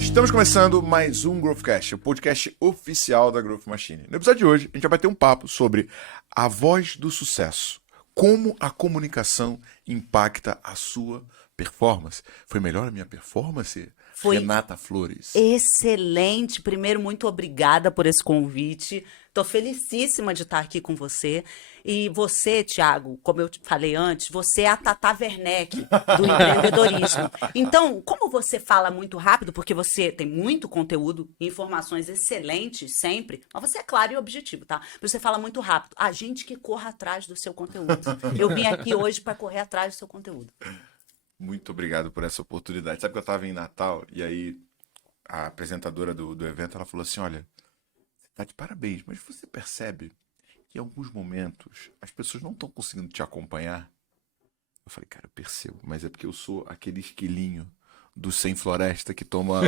Estamos começando mais um Growthcast, o podcast oficial da Growth Machine. No episódio de hoje, a gente vai bater um papo sobre a voz do sucesso. Como a comunicação impacta a sua performance. Foi melhor a minha performance? Foi Renata Flores. excelente. Primeiro, muito obrigada por esse convite. Estou felicíssima de estar aqui com você. E você, Thiago, como eu te falei antes, você é a Tata Werneck do empreendedorismo. Então, como você fala muito rápido, porque você tem muito conteúdo, informações excelentes sempre, mas você é claro e objetivo, tá? Você fala muito rápido. A gente que corra atrás do seu conteúdo. Eu vim aqui hoje para correr atrás do seu conteúdo. Muito obrigado por essa oportunidade. Sabe que eu estava em Natal e aí a apresentadora do evento, ela falou assim, olha, você tá de parabéns, mas você percebe que em alguns momentos as pessoas não estão conseguindo te acompanhar? Eu falei, cara, eu percebo, mas é porque eu sou aquele esquilinho do Sem Floresta que toma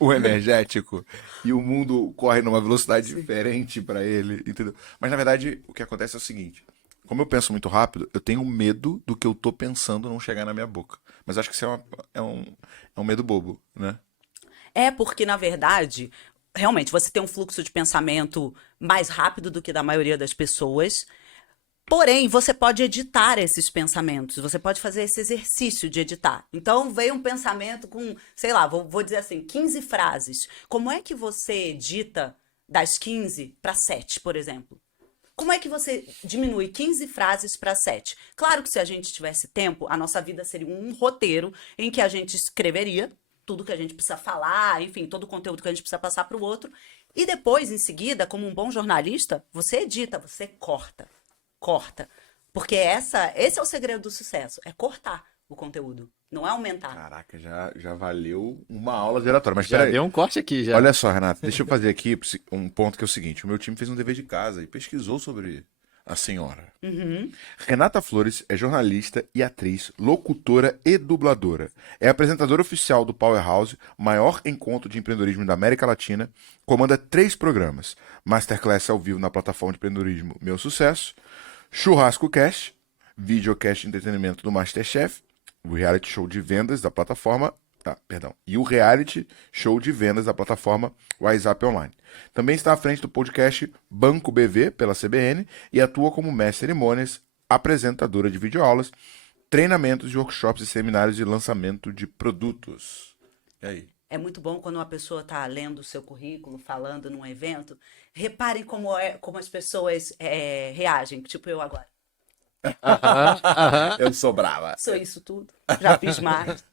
o energético e o mundo corre numa velocidade diferente para ele, entendeu? Mas na verdade o que acontece é o seguinte, como eu penso muito rápido, eu tenho medo do que eu tô pensando não chegar na minha boca. Mas acho que isso é um medo bobo, né? É porque, na verdade, realmente, você tem um fluxo de pensamento mais rápido do que da maioria das pessoas. Porém, você pode editar esses pensamentos, você pode fazer esse exercício de editar. Então, veio um pensamento com, sei lá, vou dizer assim, 15 frases. Como é que você edita das 15 para 7, por exemplo? Como é que você diminui 15 frases para 7? Claro que se a gente tivesse tempo, a nossa vida seria um roteiro em que a gente escreveria tudo que a gente precisa falar, enfim, todo o conteúdo que a gente precisa passar para o outro. E depois, em seguida, como um bom jornalista, você edita, você corta. Corta. Porque esse é o segredo do sucesso, é cortar o conteúdo, não é aumentar. Caraca, já valeu uma aula de oratória. Mas Já peraí, deu um corte aqui, já. olha só, Renato, deixa eu fazer aqui um ponto que é o seguinte. O meu time fez um dever de casa e pesquisou sobre a senhora. Renata Flores é jornalista e atriz, locutora e dubladora. É apresentadora oficial do Powerhouse, maior encontro de empreendedorismo da América Latina. Comanda 3 programas. Masterclass ao vivo na plataforma de empreendedorismo Meu Sucesso. Churrasco Cast, videocast de entretenimento do MasterChef. O reality show de vendas da plataforma... E o reality show de vendas da plataforma WhatsApp Online. Também está à frente do podcast Banco BV, pela CBN, e atua como mestre de cerimônias, apresentadora de videoaulas, treinamentos de workshops e seminários de lançamento de produtos. E aí? É muito bom quando uma pessoa está lendo o seu currículo, falando num evento. Reparem como as pessoas reagem, tipo eu agora. Eu sou brava. Sou isso tudo, já fiz mais.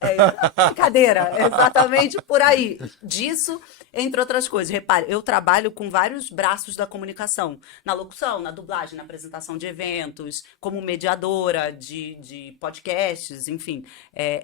Brincadeira, é exatamente por aí. Disso, entre outras coisas. Repare, eu trabalho com vários braços da comunicação. Na locução, na dublagem, na apresentação de eventos, como mediadora de podcasts, enfim.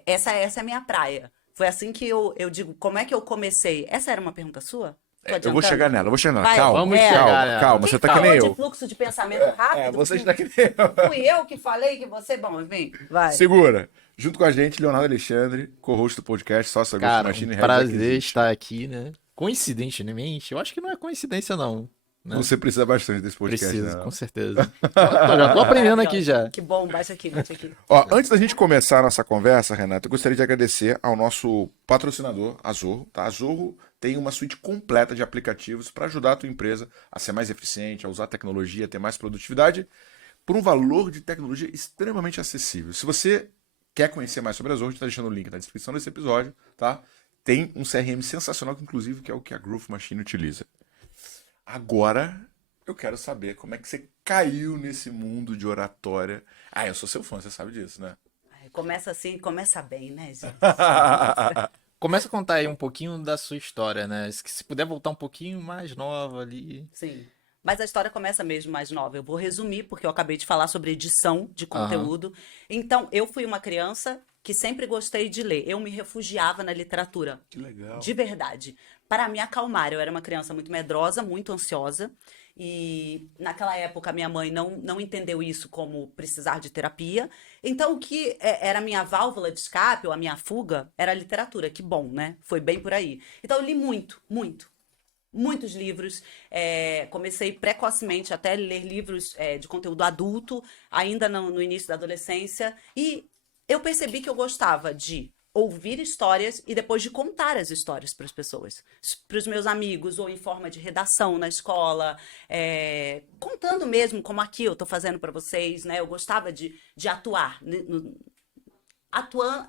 Essa é a minha praia. Foi assim que eu digo, como é que eu comecei? Essa era uma pergunta sua? Eu vou chegar nela, Vai, Calma, vamos chegar nela. calma. Quem Você tá que falou nem de eu. fluxo de pensamento rápido? Você está que nem eu. Fui eu que falei que você... Bom, enfim, vai. Segura. Junto com a gente, Leonardo Alexandre, co-host do podcast, sócio da Ghost Cara, Machine. um Head prazer Acquisition. estar aqui, né? Coincidentemente, eu acho que não é coincidência, não. Né? Você precisa bastante desse podcast, Preciso, né? com certeza. Já tô aprendendo aqui já. Que bom, bate aqui, bate aqui. Ó, antes da gente começar a nossa conversa, Renato, eu gostaria de agradecer ao nosso patrocinador, a Zorro. Tá? A Zorro tem uma suite completa de aplicativos para ajudar a tua empresa a ser mais eficiente, a usar tecnologia, a ter mais produtividade, por um valor de tecnologia extremamente acessível. Se você quer conhecer mais sobre a Zorro, a gente está deixando o link na descrição desse episódio, tá? Tem um CRM sensacional, inclusive, que é o que a Growth Machine utiliza. Agora, eu quero saber como é que você caiu nesse mundo de oratória. Ah, eu sou seu fã, você sabe disso, né? Começa assim, começa bem, né, gente? Começa a contar aí um pouquinho da sua história, né? Se puder voltar um pouquinho mais nova ali. Sim. Mas a história começa mesmo mais nova. Eu vou resumir, porque eu acabei de falar sobre edição de conteúdo. Então, eu fui uma criança que sempre gostei de ler. Eu me refugiava na literatura. Que legal. De verdade. Para me acalmar. Eu era uma criança muito medrosa, muito ansiosa. E naquela época, minha mãe não entendeu isso como precisar de terapia. Então, o que era a minha válvula de escape, ou a minha fuga, era a literatura. Que bom, né? Foi bem por aí. Então, eu li muito, muito. Muitos livros, comecei precocemente até a ler livros de conteúdo adulto, ainda no início da adolescência, e eu percebi que eu gostava de ouvir histórias e depois de contar as histórias para as pessoas, para os meus amigos, ou em forma de redação na escola, contando mesmo, como aqui eu estou fazendo para vocês, né? Eu gostava de atuar,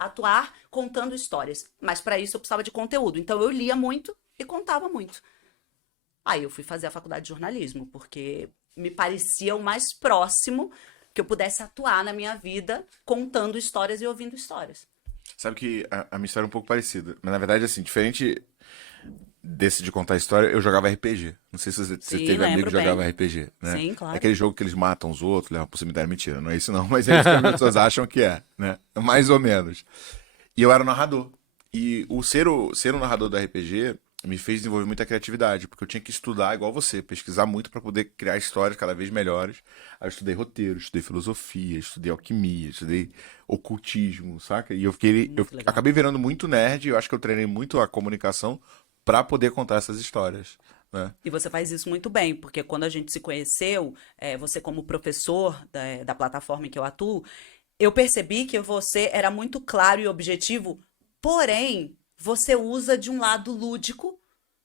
atuar contando histórias, mas para isso eu precisava de conteúdo, então eu lia muito e contava muito. Aí eu fui fazer a faculdade de jornalismo, porque me parecia o mais próximo que eu pudesse atuar na minha vida contando histórias e ouvindo histórias. Sabe que a minha história é um pouco parecida. Mas na verdade, assim, diferente desse de contar história, eu jogava RPG. Não sei se você Sim, teve amigo lembro que jogava RPG, né? Sim, claro. É aquele jogo que eles matam os outros, levam pro cemitério. Mentira, não é isso não. Mas é isso que as pessoas acham que é, né? Mais ou menos. E eu era o narrador. E o ser o narrador do RPG me fez desenvolver muita criatividade, porque eu tinha que estudar igual você, pesquisar muito para poder criar histórias cada vez melhores. Aí eu estudei roteiro, estudei filosofia, estudei alquimia, estudei ocultismo, saca? E eu Muito legal. acabei virando muito nerd, eu acho que eu treinei muito a comunicação para poder contar essas histórias, né? E você faz isso muito bem, porque quando a gente se conheceu, você como professor da plataforma em que eu atuo, eu percebi que você era muito claro e objetivo, porém, você usa de um lado lúdico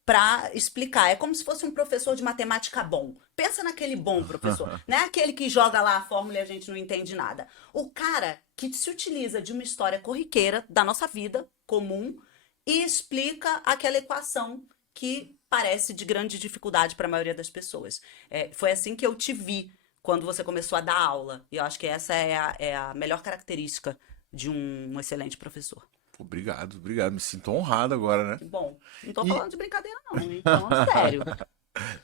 para explicar. É como se fosse um professor de matemática bom. Pensa naquele bom professor. Não é aquele que joga lá a fórmula e a gente não entende nada. O cara que se utiliza de uma história corriqueira da nossa vida comum e explica aquela equação que parece de grande dificuldade para a maioria das pessoas. Foi assim que eu te vi quando você começou a dar aula. E eu acho que essa é a melhor característica de um excelente professor. Pô, obrigado, obrigado. Me sinto honrado agora, né? Bom, não tô E- falando de brincadeira não, hein? Tô falando sério.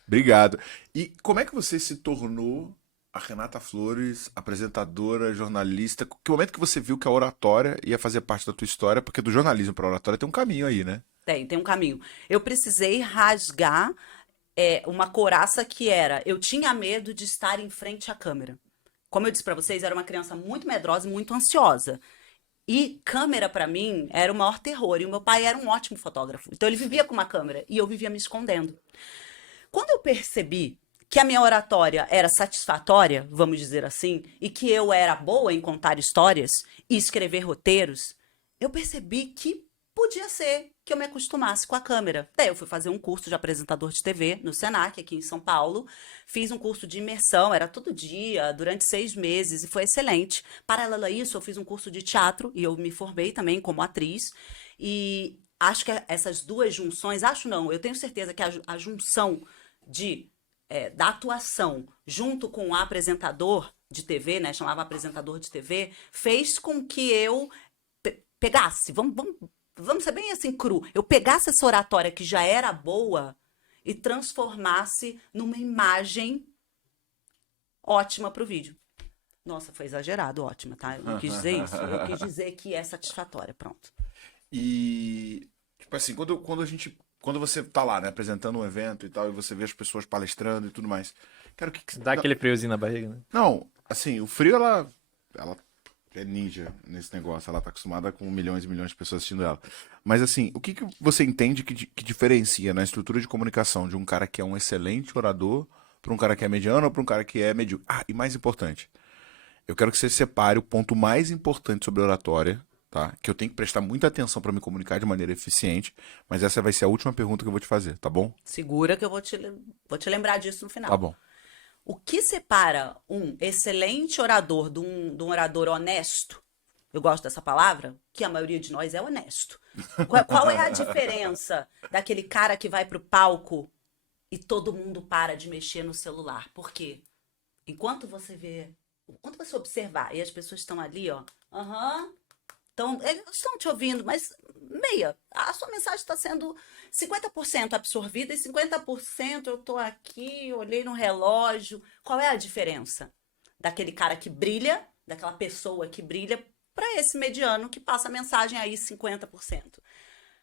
Obrigado. E como é que você se tornou a Renata Flores, apresentadora, jornalista? Que momento que você viu que a oratória ia fazer parte da tua história? Porque do jornalismo para a oratória tem um caminho aí, né? Tem um caminho. Eu precisei rasgar uma couraça que era, eu tinha medo de estar em frente à câmera. Como eu disse pra vocês, era uma criança muito medrosa e muito ansiosa. E câmera pra mim era o maior terror. E o meu pai era um ótimo fotógrafo. Então ele vivia com uma câmera e eu vivia me escondendo. Quando eu percebi que a minha oratória era satisfatória, vamos dizer assim, e que eu era boa em contar histórias e escrever roteiros, eu percebi que podia ser que eu me acostumasse com a câmera. Daí eu fui fazer um curso de apresentador de TV no Senac, aqui em São Paulo. Fiz um curso de imersão, era todo dia, durante 6 meses, e foi excelente. Paralelo a isso, eu fiz um curso de teatro e eu me formei também como atriz. E acho que essas duas junções, acho não, eu tenho certeza que a junção da atuação junto com o apresentador de TV, né, chamava apresentador de TV, fez com que eu pegasse, vamos ser bem assim cru, eu pegasse essa oratória que já era boa e transformasse numa imagem ótima para o vídeo. Nossa, foi exagerado, ótima, tá? Eu não quis dizer isso, eu quis dizer que é satisfatória, pronto. E, tipo assim, quando você tá lá, né, apresentando um evento e tal, e você vê as pessoas palestrando e tudo mais, cara, o que que... Dá aquele friozinho na barriga, né? Não, assim, o frio, ela é ninja nesse negócio, ela tá acostumada com milhões e milhões de pessoas assistindo ela. Mas assim, o que que você entende que diferencia na estrutura de comunicação de um cara que é um excelente orador para um cara que é mediano ou para um cara que é medíocre? Ah, e mais importante, eu quero que você separe o ponto mais importante sobre a oratória, tá? Que eu tenho que prestar muita atenção para me comunicar de maneira eficiente, mas essa vai ser a última pergunta que eu vou te fazer, tá bom? Segura que eu vou te lembrar disso no final. Tá bom. O que separa um excelente orador de um orador honesto? Eu gosto dessa palavra, que a maioria de nós é honesto. Qual é a diferença daquele cara que vai pro palco e todo mundo para de mexer no celular? Por quê? Enquanto você observar e as pessoas estão ali, ó, então, eles estão te ouvindo, mas a sua mensagem está sendo 50% absorvida e 50% eu estou aqui, olhei no relógio. Qual é a diferença daquele cara que brilha, daquela pessoa que brilha, para esse mediano que passa a mensagem aí 50%?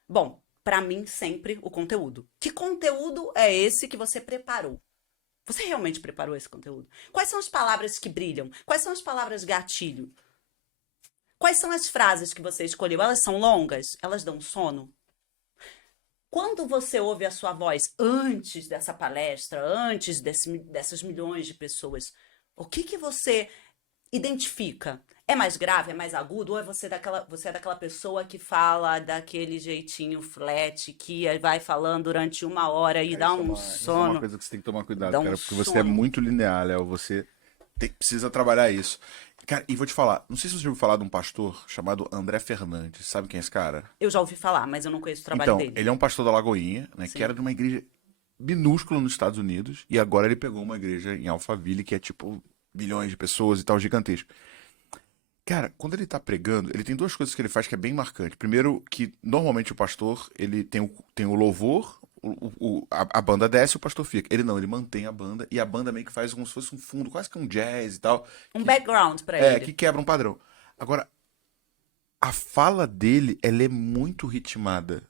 Bom, para mim, sempre o conteúdo. Que conteúdo é esse que você preparou? Você realmente preparou esse conteúdo? Quais são as palavras que brilham? Quais são as palavras gatilho? Quais são as frases que você escolheu? Elas são longas? Elas dão sono? Quando você ouve a sua voz antes dessa palestra, antes dessas milhões de pessoas, o que você identifica? É mais grave, é mais agudo, ou você é daquela pessoa que fala daquele jeitinho flat, que vai falando durante 1 hora e dá um Isso é uma sono, coisa que você tem que tomar cuidado, dá um cara, porque você é sono. muito linear, Léo. Você precisa trabalhar isso. Cara, e vou te falar, não sei se você já ouviu falar de um pastor chamado André Fernandes. Sabe quem é esse cara? Eu já ouvi falar, mas eu não conheço o trabalho Então, dele. ele é um pastor da Lagoinha, né, que Sim. era de uma igreja minúscula nos Estados Unidos, e agora ele pegou uma igreja em Alphaville, que é tipo bilhões de pessoas e tal, gigantesco. Cara, quando ele tá pregando, ele tem duas coisas que ele faz que é bem marcante. Primeiro, que normalmente o pastor, ele tem o louvor, a banda desce e o pastor fica. Ele não, ele mantém a banda, e a banda meio que faz como se fosse um fundo, quase que um jazz e tal. Um background pra É, ele. que quebra um padrão. Agora, a fala dele, ela é muito ritmada.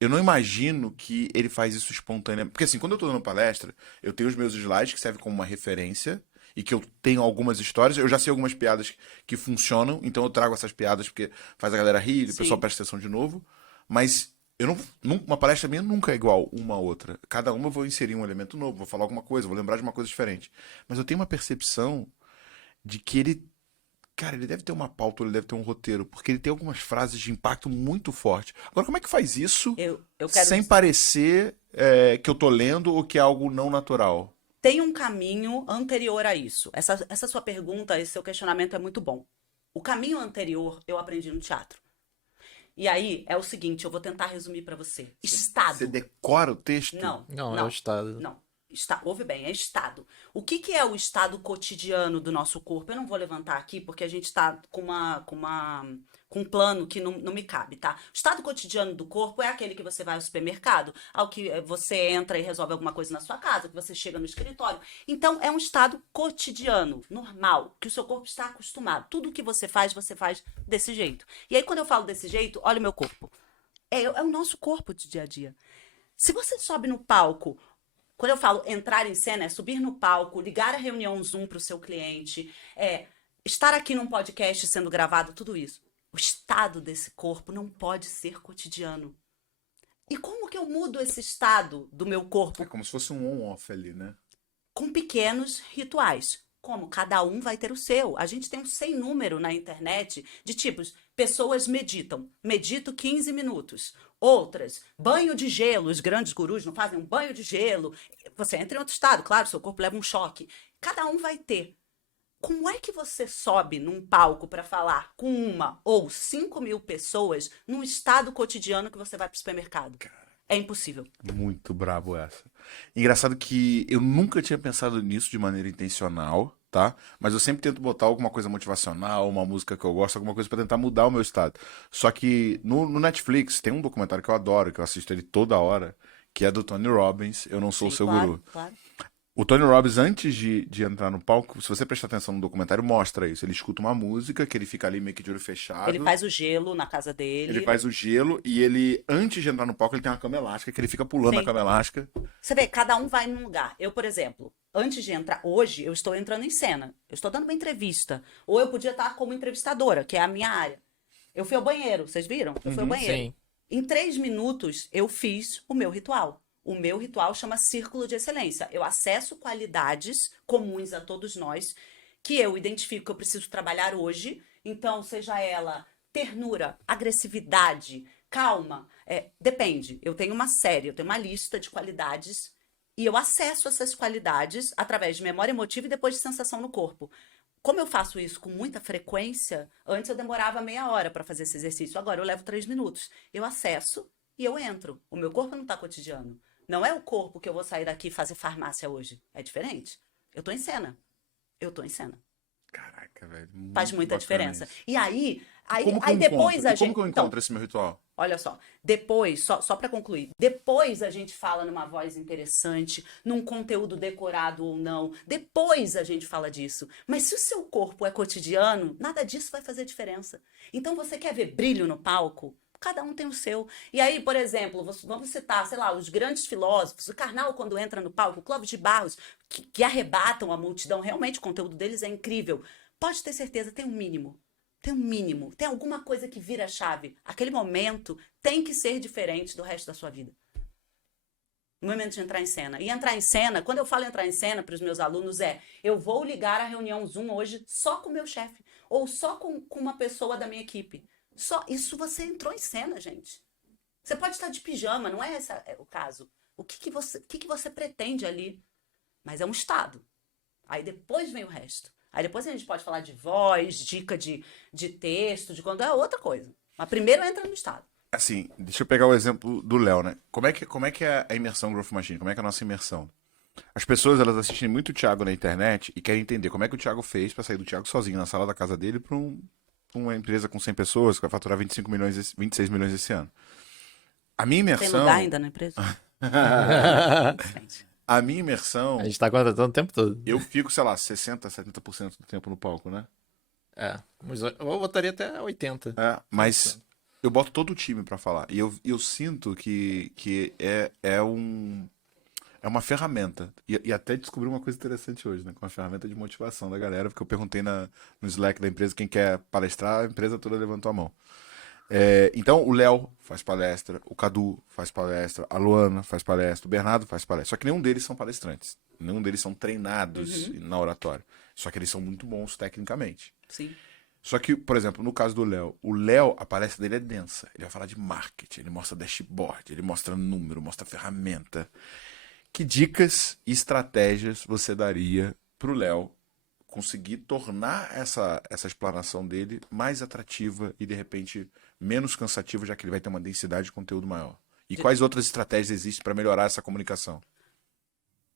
Eu não imagino que ele faz isso espontaneamente. Porque assim, quando eu tô dando palestra, eu tenho os meus slides que servem como uma referência e que eu tenho algumas histórias. Eu já sei algumas piadas que funcionam, então eu trago essas piadas porque faz a galera rir, o Sim. pessoal presta atenção de novo. Mas eu não, uma palestra minha nunca é igual uma a outra. Cada uma eu vou inserir um elemento novo, vou falar alguma coisa, vou lembrar de uma coisa diferente. Mas eu tenho uma percepção de que ele, cara, ele deve ter uma pauta, ele deve ter um roteiro, porque ele tem algumas frases de impacto muito forte. Agora, como é que faz isso Eu quero sem parecer que eu tô lendo ou que é algo não natural? Tem um caminho anterior a isso. Essa sua pergunta, esse seu questionamento é muito bom. O caminho anterior eu aprendi no teatro. E aí é o seguinte, eu vou tentar resumir pra você. Estado. Você decora o texto? Não, é o estado. Não. Ouve bem, é estado. O que é o estado cotidiano do nosso corpo? Eu não vou levantar aqui porque a gente tá com um plano que não me cabe, tá? O estado cotidiano do corpo é aquele que você vai ao supermercado, ao que você entra e resolve alguma coisa na sua casa, que você chega no escritório. Então, é um estado cotidiano, normal, que o seu corpo está acostumado. Tudo que você faz desse jeito. E aí, quando eu falo desse jeito, olha o meu corpo. É o nosso corpo de dia a dia. Se você sobe no palco, quando eu falo entrar em cena, é subir no palco, ligar a reunião Zoom para o seu cliente, estar aqui num podcast sendo gravado, tudo isso. O estado desse corpo não pode ser cotidiano. E como que eu mudo esse estado do meu corpo? É como se fosse um on-off ali, né? Com pequenos rituais. Como? Cada um vai ter o seu. A gente tem um sem número na internet de tipos. Pessoas meditam. Medito 15 minutos. Outras, banho de gelo. Os grandes gurus não fazem um banho de gelo. Você entra em outro estado, claro, seu corpo leva um choque. Cada um vai ter. Como é que você sobe num palco para falar com 1 ou 5 mil pessoas num estado cotidiano que você vai pro supermercado? É impossível. Muito brabo essa. Engraçado que eu nunca tinha pensado nisso de maneira intencional, tá? Mas eu sempre tento botar alguma coisa motivacional, uma música que eu gosto, alguma coisa pra tentar mudar o meu estado. Só que no Netflix tem um documentário que eu adoro, que eu assisto ele toda hora, que é do Tony Robbins, Eu Não Sou o Seu Guru. Claro. O Tony Robbins, antes de entrar no palco, se você prestar atenção no documentário, mostra isso. Ele escuta uma música, que ele fica ali meio que de olho fechado. Ele faz o gelo na casa dele. Ele faz o gelo e ele, antes de entrar no palco, ele tem uma cama elástica, que ele fica pulando Sim. na cama elástica. Você vê, cada um vai num lugar. Eu, por exemplo, antes de entrar, hoje eu estou entrando em cena. Eu estou dando uma entrevista. Ou eu podia estar como entrevistadora, que é a minha área. Eu fui ao banheiro, vocês viram? Eu fui ao banheiro. Sim. Em 3 minutos, eu fiz o meu ritual. O meu ritual chama Círculo de Excelência. Eu acesso qualidades comuns a todos nós, que eu identifico que eu preciso trabalhar hoje. Então, seja ela ternura, agressividade, calma, depende. Eu tenho uma série, eu tenho uma lista de qualidades e eu acesso essas qualidades através de memória emotiva e depois de sensação no corpo. Como eu faço isso com muita frequência, antes eu demorava meia hora para fazer esse exercício, agora eu levo 3 minutos. Eu acesso e eu entro. O meu corpo não está cotidiano. Não é o corpo que eu vou sair daqui e fazer farmácia hoje. É diferente. Eu tô em cena. Caraca, velho. Faz muita bacana diferença. isso. E aí Como que eu depois encontro? a E como gente. que eu encontro esse meu ritual? Olha só, depois, só para concluir, depois a gente fala numa voz interessante, num conteúdo decorado ou não, depois a gente fala disso. Mas se o seu corpo é cotidiano, nada disso vai fazer diferença. Então você quer ver brilho no palco? Cada um tem o seu. E aí, por exemplo, vamos citar, sei lá, os grandes filósofos, o Karnal quando entra no palco, o Clóvis de Barros, que arrebatam a multidão, realmente o conteúdo deles é incrível. Pode ter certeza, tem um mínimo. Tem alguma coisa que vira a chave. Aquele momento tem que ser diferente do resto da sua vida. No momento de entrar em cena. E entrar em cena, quando eu falo entrar em cena para os meus alunos eu vou ligar a reunião Zoom hoje só com o meu chefe. ou só com uma pessoa da minha equipe. Só isso você entrou em cena, gente. Você pode estar de pijama, não é esse o caso. O que você pretende ali? Mas é um estado. Aí depois vem o resto. Aí depois a gente pode falar de voz, dica de texto, de quando é outra coisa. Mas primeiro entra no estado. Assim, deixa eu pegar o exemplo do Léo, né? Como é que é a imersão Growth Machine? Como é que é a nossa imersão? As pessoas, elas assistem muito o Thiago na internet e querem entender como é que o Thiago fez pra sair do Thiago sozinho na sala da casa dele pra uma empresa com 100 pessoas que vai faturar 25 milhões, 26 milhões esse ano. A minha Tem imersão... lugar ainda na empresa? A minha imersão, A gente tá contratando o tempo todo. eu fico, sei lá, 60, 70% do tempo no palco, né? É, mas eu botaria até 80. É, mas eu boto todo o time pra falar. E eu sinto que é uma ferramenta. E até descobri uma coisa interessante hoje, né? Com a ferramenta de motivação da galera, porque eu perguntei no Slack da empresa quem quer palestrar, a empresa toda levantou a mão. Então, o Léo faz palestra, o Cadu faz palestra, a Luana faz palestra, o Bernardo faz palestra. Só que nenhum deles são palestrantes. Nenhum deles são treinados na oratória. Só que eles são muito bons tecnicamente. Sim. Só que, por exemplo, no caso do Léo, o Léo, a palestra dele é densa. Ele vai falar de marketing, ele mostra dashboard, ele mostra número, mostra ferramenta. Que dicas e estratégias você daria pro Léo conseguir tornar essa explanação dele mais atrativa e, de repente, menos cansativa, já que ele vai ter uma densidade de conteúdo maior? E quais outras estratégias existem para melhorar essa comunicação?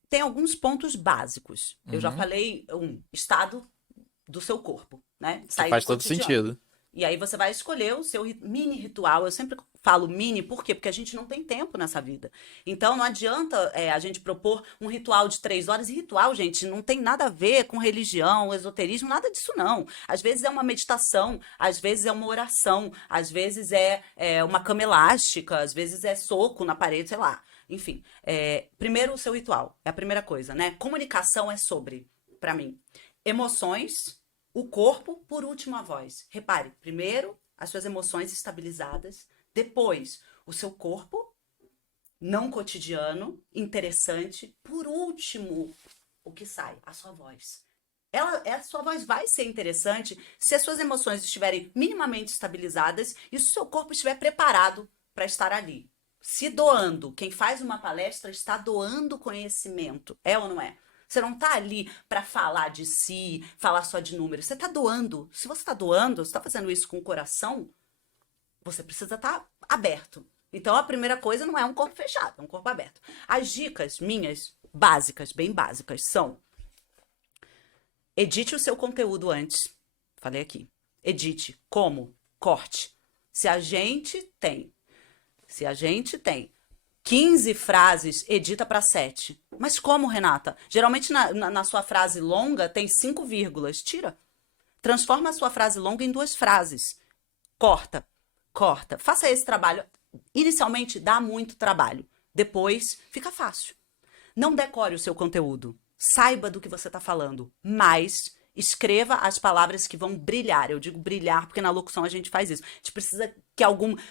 Tem alguns pontos básicos. Eu já falei, estado do seu corpo, né? Que Sair faz do todo cotidiano. sentido. E aí você vai escolher o seu mini ritual. Eu sempre falo mini, por quê? Porque a gente não tem tempo nessa vida. Então não adianta a gente propor um ritual de 3 horas. E ritual, gente, não tem nada a ver com religião, esoterismo, nada disso não. Às vezes é uma meditação, às vezes é uma oração, às vezes é uma cama elástica, às vezes é soco na parede, sei lá. Enfim, primeiro o seu ritual, é a primeira coisa, né? Comunicação é sobre, pra mim, emoções, o corpo, por último a voz. Repare, primeiro as suas emoções estabilizadas, depois o seu corpo, não cotidiano, interessante, por último o que sai, a sua voz. A sua voz vai ser interessante se as suas emoções estiverem minimamente estabilizadas e se o seu corpo estiver preparado para estar ali. Se doando. Quem faz uma palestra está doando conhecimento. É ou não é? Você não está ali para falar de si, falar só de números. Você está doando. Se você está doando, você está fazendo isso com o coração, você precisa estar aberto. Então, a primeira coisa não é um corpo fechado, é um corpo aberto. As dicas minhas, básicas, bem básicas, são: edite o seu conteúdo antes. Falei aqui. Edite. Como? Corte. Se a gente tem 15 frases, edita para 7. Mas como, Renata? Geralmente na sua frase longa tem 5 vírgulas. Tira. Transforma a sua frase longa em 2 frases. Corta. Faça esse trabalho. Inicialmente dá muito trabalho. Depois fica fácil. Não decore o seu conteúdo. Saiba do que você está falando. Mas escreva as palavras que vão brilhar. Eu digo brilhar porque na locução a gente faz isso. A gente precisa que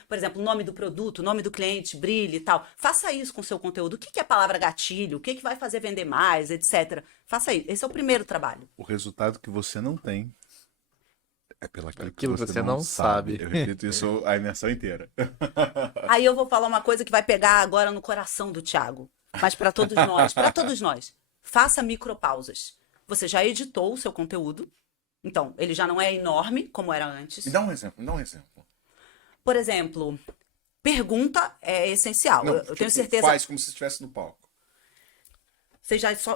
por exemplo, o nome do produto, o nome do cliente brilhe e tal. Faça isso com o seu conteúdo. O que é a palavra gatilho? O que vai fazer vender mais, etc. Faça isso. Esse é o primeiro trabalho. O resultado que você não tem é pelaquilo que Aquilo você não sabe. Eu repito isso a imersão inteira. Aí eu vou falar uma coisa que vai pegar agora no coração do Thiago. Mas para todos nós, faça micropausas. Você já editou o seu conteúdo, então ele já não é enorme como era antes. Me dá um exemplo. Por exemplo, pergunta é essencial. Não, eu tenho certeza. Faz como se estivesse no palco.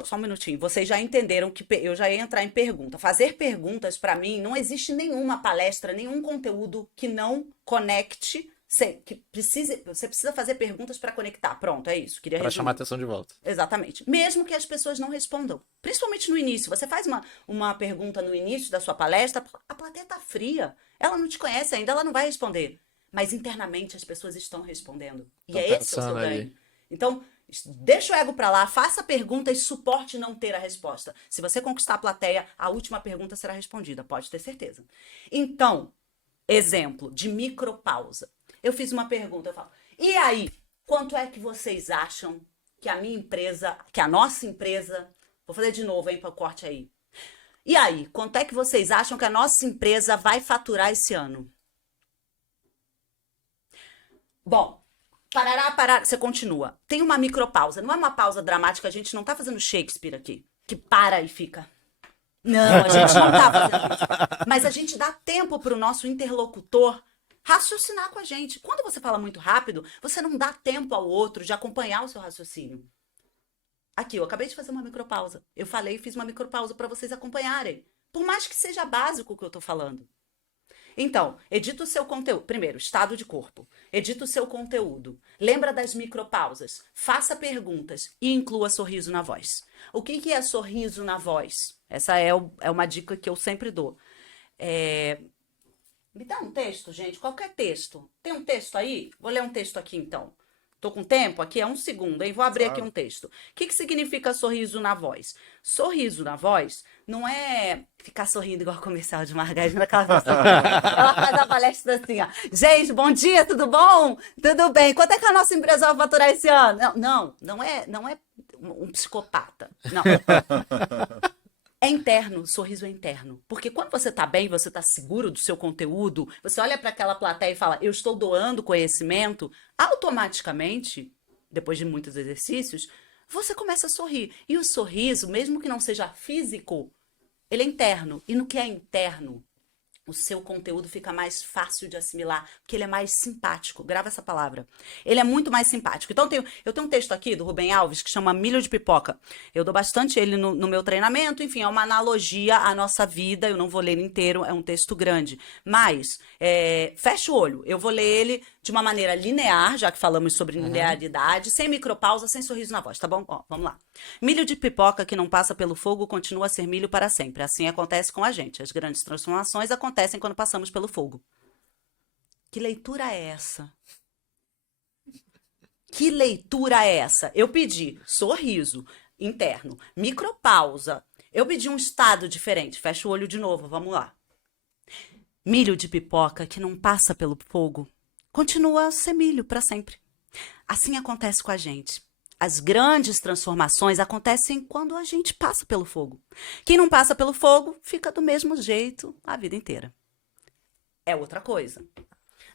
Só um minutinho. Vocês já entenderam que eu já ia entrar em pergunta. Fazer perguntas, para mim, não existe nenhuma palestra, nenhum conteúdo que não conecte. Você precisa fazer perguntas para conectar. Pronto, é isso. Queria Para resumir. chamar a atenção de volta. Exatamente. Mesmo que as pessoas não respondam. Principalmente no início. Você faz uma pergunta no início da sua palestra, a plateia tá fria. Ela não te conhece ainda, ela não vai responder. Mas internamente as pessoas estão respondendo. E Tão é esse o pensando seu ganho. ali. Então, deixa o ego pra lá, faça pergunta e suporte não ter a resposta. Se você conquistar a plateia, a última pergunta será respondida, pode ter certeza. Então, exemplo de micropausa. Eu fiz uma pergunta, eu falo: e aí, quanto é que vocês acham que a minha empresa, que a nossa empresa, vou fazer de novo, hein, para o corte aí. E aí, quanto é que vocês acham que a nossa empresa vai faturar esse ano? Bom, parará, você continua. Tem uma micropausa. Não é uma pausa dramática, a gente não tá fazendo Shakespeare aqui, que para e fica. Não, a gente não tá fazendo isso. Mas a gente dá tempo pro nosso interlocutor raciocinar com a gente. Quando você fala muito rápido, você não dá tempo ao outro de acompanhar o seu raciocínio. Aqui, eu acabei de fazer uma micropausa. Eu falei e fiz uma micropausa para vocês acompanharem. Por mais que seja básico o que eu tô falando. Então, edita o seu conteúdo. Primeiro, estado de corpo. Edita o seu conteúdo. Lembra das micropausas. Faça perguntas e inclua sorriso na voz. O que é sorriso na voz? Essa é uma dica que eu sempre dou. Me dá um texto, gente. Qualquer texto. Tem um texto aí? Vou ler um texto aqui, então. Tô com tempo? Aqui é um segundo, hein? Vou abrir aqui um texto. O que significa sorriso na voz? Sorriso na voz não é ficar sorrindo igual comercial de margarina. Ela faz a palestra assim, ó. Gente, bom dia, tudo bom? Tudo bem. Quanto é que a nossa empresa vai faturar esse ano? Não é um psicopata. Não. É interno, o sorriso é interno. Porque quando você tá bem, você tá seguro do seu conteúdo, você olha para aquela plateia e fala, eu estou doando conhecimento, automaticamente, depois de muitos exercícios, você começa a sorrir. E o sorriso, mesmo que não seja físico, ele é interno. E no que é interno, o seu conteúdo fica mais fácil de assimilar, porque ele é mais simpático. Grava essa palavra. Ele é muito mais simpático. Então, eu tenho um texto aqui do Rubem Alves que chama Milho de Pipoca. Eu dou bastante ele no meu treinamento. Enfim, é uma analogia à nossa vida. Eu não vou ler ele inteiro, é um texto grande. Mas, fecha o olho. Eu vou ler ele de uma maneira linear, já que falamos sobre linearidade, sem micropausa, sem sorriso na voz, tá bom? Ó, vamos lá. Milho de pipoca que não passa pelo fogo continua a ser milho para sempre. Assim acontece com a gente. As grandes transformações acontecem quando passamos pelo fogo. Que leitura é essa? Que leitura é essa? Eu pedi sorriso interno, micropausa. Eu pedi um estado diferente. Fecha o olho de novo, vamos lá. Milho de pipoca que não passa pelo fogo continua a ser milho para sempre. Assim acontece com a gente. As grandes transformações acontecem quando a gente passa pelo fogo. Quem não passa pelo fogo fica do mesmo jeito a vida inteira. É outra coisa.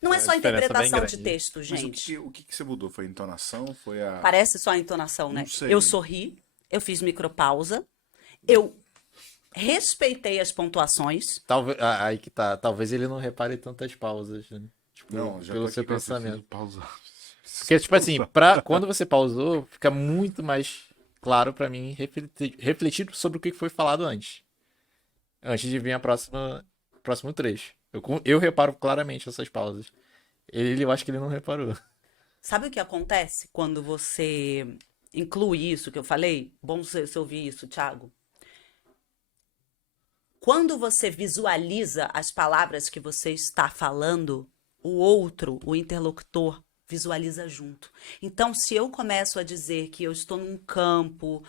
Não é só interpretação de texto, gente. Mas o que você mudou? Foi a entonação? Foi a... Parece só a entonação, né? Não sei. Eu sorri, eu fiz micropausa, eu respeitei as pontuações. Talvez, aí que tá. Talvez ele não repare tantas pausas, né? Tipo, Não, já pelo tô seu aqui pensamento. pausar. Porque, tipo assim, quando você pausou, fica muito mais claro pra mim refletir sobre o que foi falado antes. Antes de vir próximo trecho. Eu reparo claramente essas pausas. Eu acho que ele não reparou. Sabe o que acontece quando você inclui isso que eu falei? Bom você ouvir isso, Thiago. Quando você visualiza as palavras que você está falando, o outro, o interlocutor, visualiza junto. Então, se eu começo a dizer que eu estou num campo,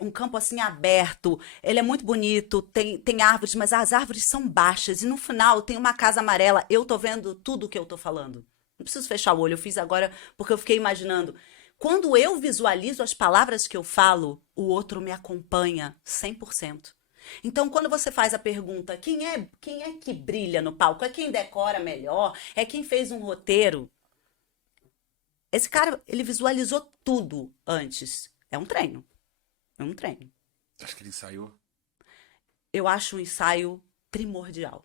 um campo assim aberto, ele é muito bonito, tem árvores, mas as árvores são baixas, e no final tem uma casa amarela, eu tô vendo tudo o que eu tô falando. Não preciso fechar o olho, eu fiz agora porque eu fiquei imaginando. Quando eu visualizo as palavras que eu falo, o outro me acompanha 100%. Então, quando você faz a pergunta, quem é que brilha no palco? É quem decora melhor? É quem fez um roteiro? Esse cara, ele visualizou tudo antes. É um treino. É um treino. Acho que ele ensaiou. Eu acho um ensaio primordial.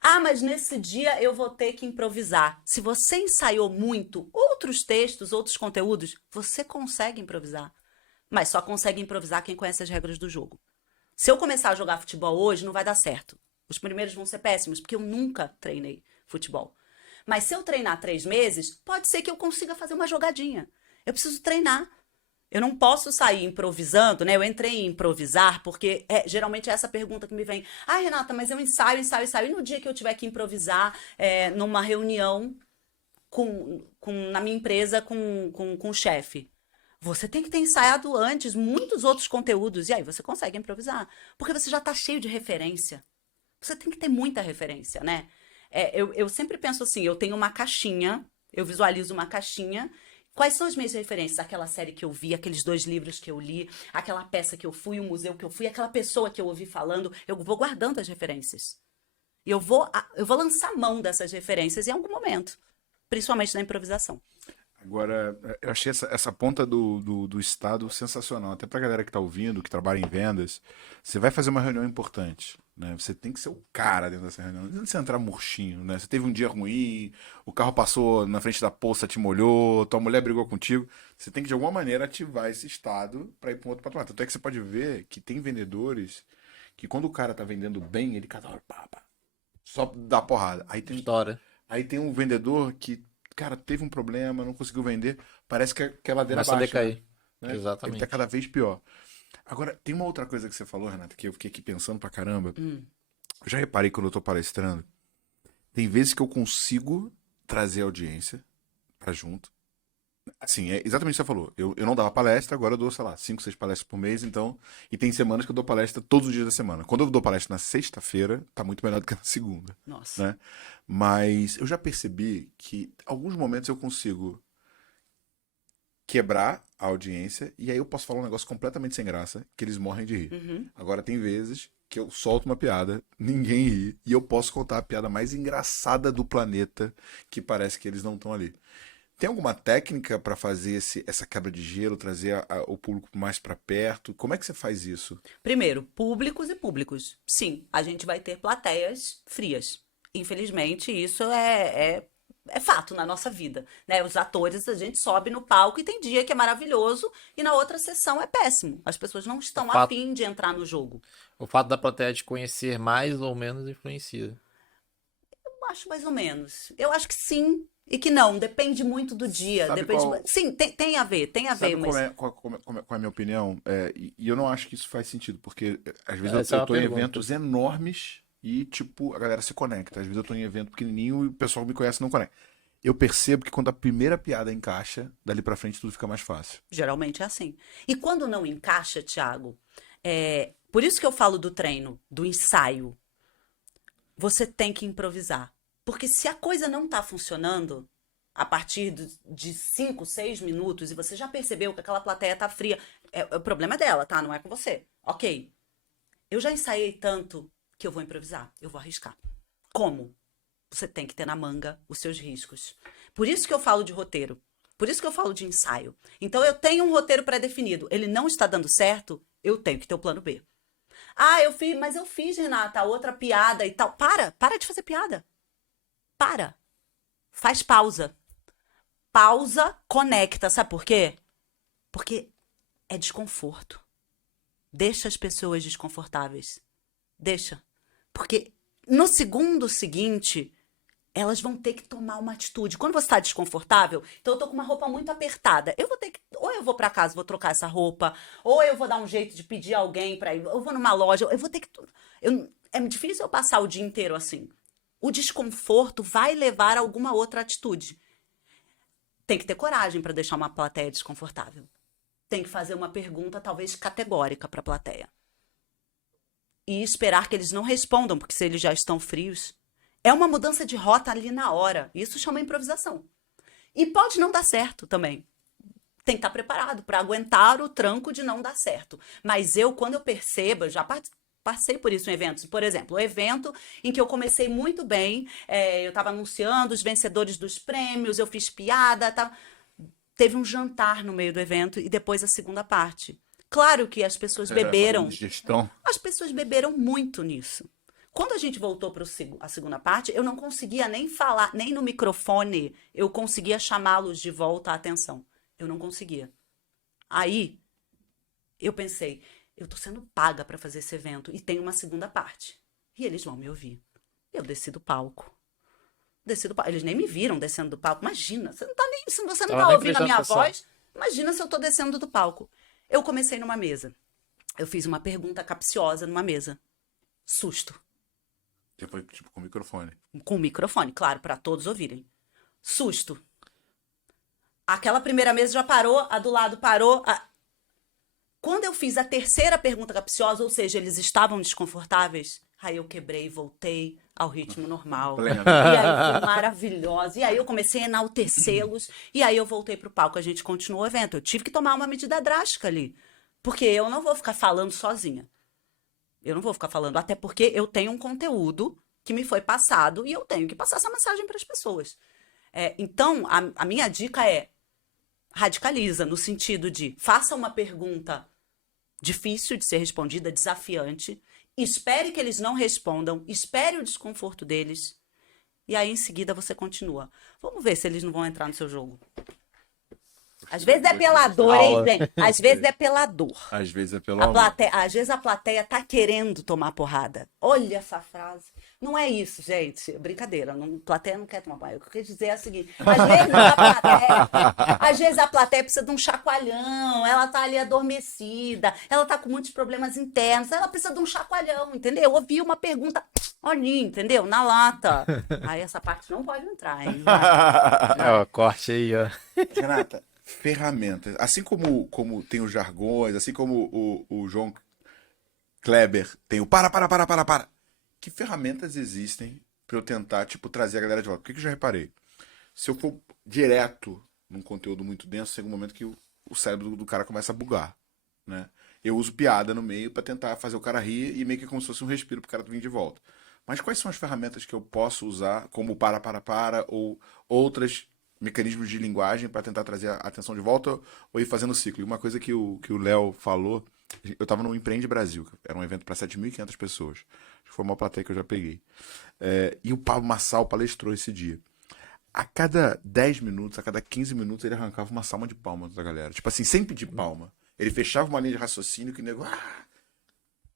Ah, mas nesse dia eu vou ter que improvisar. Se você ensaiou muito outros textos, outros conteúdos, você consegue improvisar. Mas só consegue improvisar quem conhece as regras do jogo. Se eu começar a jogar futebol hoje, não vai dar certo. Os primeiros vão ser péssimos, porque eu nunca treinei futebol. Mas se eu treinar 3 meses, pode ser que eu consiga fazer uma jogadinha. Eu preciso treinar. Eu não posso sair improvisando, né? Eu entrei em improvisar porque geralmente é essa pergunta que me vem. Ah, Renata, mas eu ensaio. E no dia que eu tiver que improvisar numa reunião na minha empresa com o chefe? Você tem que ter ensaiado antes muitos outros conteúdos. E aí você consegue improvisar. Porque você já está cheio de referência. Você tem que ter muita referência, né? Eu sempre penso assim, eu tenho uma caixinha, eu visualizo uma caixinha Quais são as minhas referências? Aquela série que eu vi, aqueles 2 livros que eu li, aquela peça que eu fui, o museu que eu fui, aquela pessoa que eu ouvi falando. Eu vou guardando as referências. E eu vou lançar mão dessas referências em algum momento. Principalmente na improvisação. Agora, eu achei essa ponta do estado sensacional. Até pra galera que tá ouvindo, que trabalha em vendas, você vai fazer uma reunião importante, né? Você tem que ser o cara dentro dessa reunião. Não adianta você entrar murchinho, né? Você teve um dia ruim, o carro passou na frente da poça, te molhou, tua mulher brigou contigo. Você tem que, de alguma maneira, ativar esse estado pra ir pra um outro patamar. Tanto é que você pode ver que tem vendedores que quando o cara tá vendendo bem, ele cada hora, pá, só dá porrada. História. Aí tem um vendedor que, cara, teve um problema, não conseguiu vender, parece que a ladeira Começa a baixa, decair. né? Exatamente. Ele tá cada vez pior. Agora, tem uma outra coisa que você falou, Renata, que eu fiquei aqui pensando pra caramba. Eu já reparei quando eu tô palestrando. Tem vezes que eu consigo trazer a audiência pra junto. Assim, é exatamente o que você falou. Eu não dava palestra, agora eu dou, sei lá, 5, 6 palestras por mês, então. E tem semanas que eu dou palestra todos os dias da semana. Quando eu dou palestra na sexta-feira, tá muito melhor do que na segunda, Nossa. né? Mas eu já percebi que em alguns momentos eu consigo quebrar a audiência e aí eu posso falar um negócio completamente sem graça, que eles morrem de rir. Agora tem vezes que eu solto uma piada, ninguém ri, e eu posso contar a piada mais engraçada do planeta, que parece que eles não estão ali. Tem alguma técnica para fazer essa quebra de gelo, trazer o público mais para perto? Como é que você faz isso? Primeiro, públicos e públicos. Sim, a gente vai ter plateias frias. Infelizmente, isso é fato na nossa vida, né? Os atores, a gente sobe no palco e tem dia que é maravilhoso e na outra sessão é péssimo. As pessoas não estão fato- afim de entrar no jogo. O fato da plateia te conhecer mais ou menos influencia. Eu acho mais ou menos. Eu acho que sim e que não. Depende muito do dia. Sabe Depende... qual- Sim, tem a ver, Sabe mas... qual é a minha opinião? E eu não acho que isso faz sentido, porque às vezes Essa é eu uma tô em pergunta. eventos enormes e, tipo, a galera se conecta. Às vezes eu tô em evento pequenininho e o pessoal que me conhece não conecta. Eu percebo que quando a primeira piada encaixa, dali pra frente tudo fica mais fácil. Geralmente é assim. E quando não encaixa, Thiago, por isso que eu falo do treino, do ensaio. Você tem que improvisar. Porque se a coisa não tá funcionando, a partir de 5, 6 minutos, e você já percebeu que aquela plateia tá fria, o problema é dela, tá? Não é com você. Ok. Eu já ensaiei tanto que eu vou improvisar. Eu vou arriscar. Como? Você tem que ter na manga os seus riscos. Por isso que eu falo de roteiro. Por isso que eu falo de ensaio. Então eu tenho um roteiro pré-definido. Ele não está dando certo, eu tenho que ter o plano B. Ah, mas eu fiz, Renata, outra piada e tal. Para de fazer piada. Para. Faz pausa. Pausa, conecta. Sabe por quê? Porque é desconforto. Deixa as pessoas desconfortáveis. Deixa. Porque no segundo seguinte, elas vão ter que tomar uma atitude. Quando você está desconfortável, então eu tô com uma roupa muito apertada. Eu vou ter que, ou eu vou para casa, vou trocar essa roupa, ou eu vou dar um jeito de pedir alguém para ir, eu vou numa loja, eu vou ter que, é difícil eu passar o dia inteiro assim. O desconforto vai levar a alguma outra atitude. Tem que ter coragem para deixar uma plateia desconfortável. Tem que fazer uma pergunta talvez categórica para a plateia. E esperar que eles não respondam, porque se eles já estão frios, é uma mudança de rota ali na hora. Isso chama improvisação. E pode não dar certo também. Tem que estar preparado para aguentar o tranco de não dar certo. Mas quando eu percebo, eu já passei por isso em eventos. Por exemplo, o evento em que eu comecei muito bem, eu estava anunciando os vencedores dos prêmios, eu fiz piada, teve um jantar no meio do evento e depois a segunda parte. Claro que as pessoas beberam. Gestão. As pessoas beberam muito nisso. Quando a gente voltou para a segunda parte, eu não conseguia nem falar, nem no microfone eu conseguia chamá-los de volta à atenção. Eu não conseguia. Aí, eu pensei, eu tô sendo paga para fazer esse evento e tem uma segunda parte. E eles vão me ouvir. Eu desci do palco. Eles nem me viram descendo do palco. Imagina, você não tá ouvindo a minha voz. Imagina se eu tô descendo do palco. Eu comecei numa mesa. Eu fiz uma pergunta capciosa numa mesa. Susto. Você foi, tipo, com o microfone. Com o microfone, claro, para todos ouvirem. Susto. Aquela primeira mesa já parou, a do lado parou. Quando eu fiz a terceira pergunta capciosa, ou seja, eles estavam desconfortáveis, aí eu quebrei, voltei, ao ritmo normal. Pleno. E aí foi maravilhosa. E aí eu comecei a enaltecê-los. E aí eu voltei pro palco, a gente continuou o evento. Eu tive que tomar uma medida drástica ali. Porque eu não vou ficar falando sozinha. Eu não vou ficar falando, até porque eu tenho um conteúdo que me foi passado e eu tenho que passar essa mensagem para as pessoas. Então, a minha dica é radicaliza, no sentido de faça uma pergunta difícil de ser respondida, desafiante, espere que eles não respondam, espere o desconforto deles e aí em seguida você continua. Vamos ver se eles não vão entrar no seu jogo. Às vezes é pelador, hein, gente? Às vezes é pelador. Às vezes é pelo A amor. plateia, às vezes a plateia tá querendo tomar porrada. Olha essa frase. Não é isso, gente. Brincadeira. Não, plateia não quer tomar porrada. O que eu quero dizer é o seguinte. Às vezes a plateia precisa de um chacoalhão. Ela tá ali adormecida. Ela tá com muitos problemas internos. Ela precisa de um chacoalhão, entendeu? Eu ouvi uma pergunta, olhinho, entendeu? Na lata. Aí essa parte não pode entrar, hein? Ó, corte aí, ó. Renata, ferramentas. Assim como tem os jargões, assim como o João Kleber tem o para. Que ferramentas existem para eu tentar, tipo, trazer a galera de volta? Porque que eu já reparei? Se eu for direto num conteúdo muito denso, chega um momento que o cérebro do cara começa a bugar, né? Eu uso piada no meio para tentar fazer o cara rir e meio que como se fosse um respiro pro cara vir de volta. Mas quais são as ferramentas que eu posso usar, como para, ou outras mecanismos de linguagem para tentar trazer a atenção de volta ou ir fazendo ciclo? E uma coisa que o Léo falou, eu estava no Empreende Brasil, era um evento para 7.500 pessoas. Acho que foi uma plateia que eu já peguei. E o Pablo Marçal palestrou esse dia. A cada 10 minutos, a cada 15 minutos, ele arrancava uma salva de palmas da galera. Tipo assim, sem pedir palma. Ele fechava uma linha de raciocínio que o nego...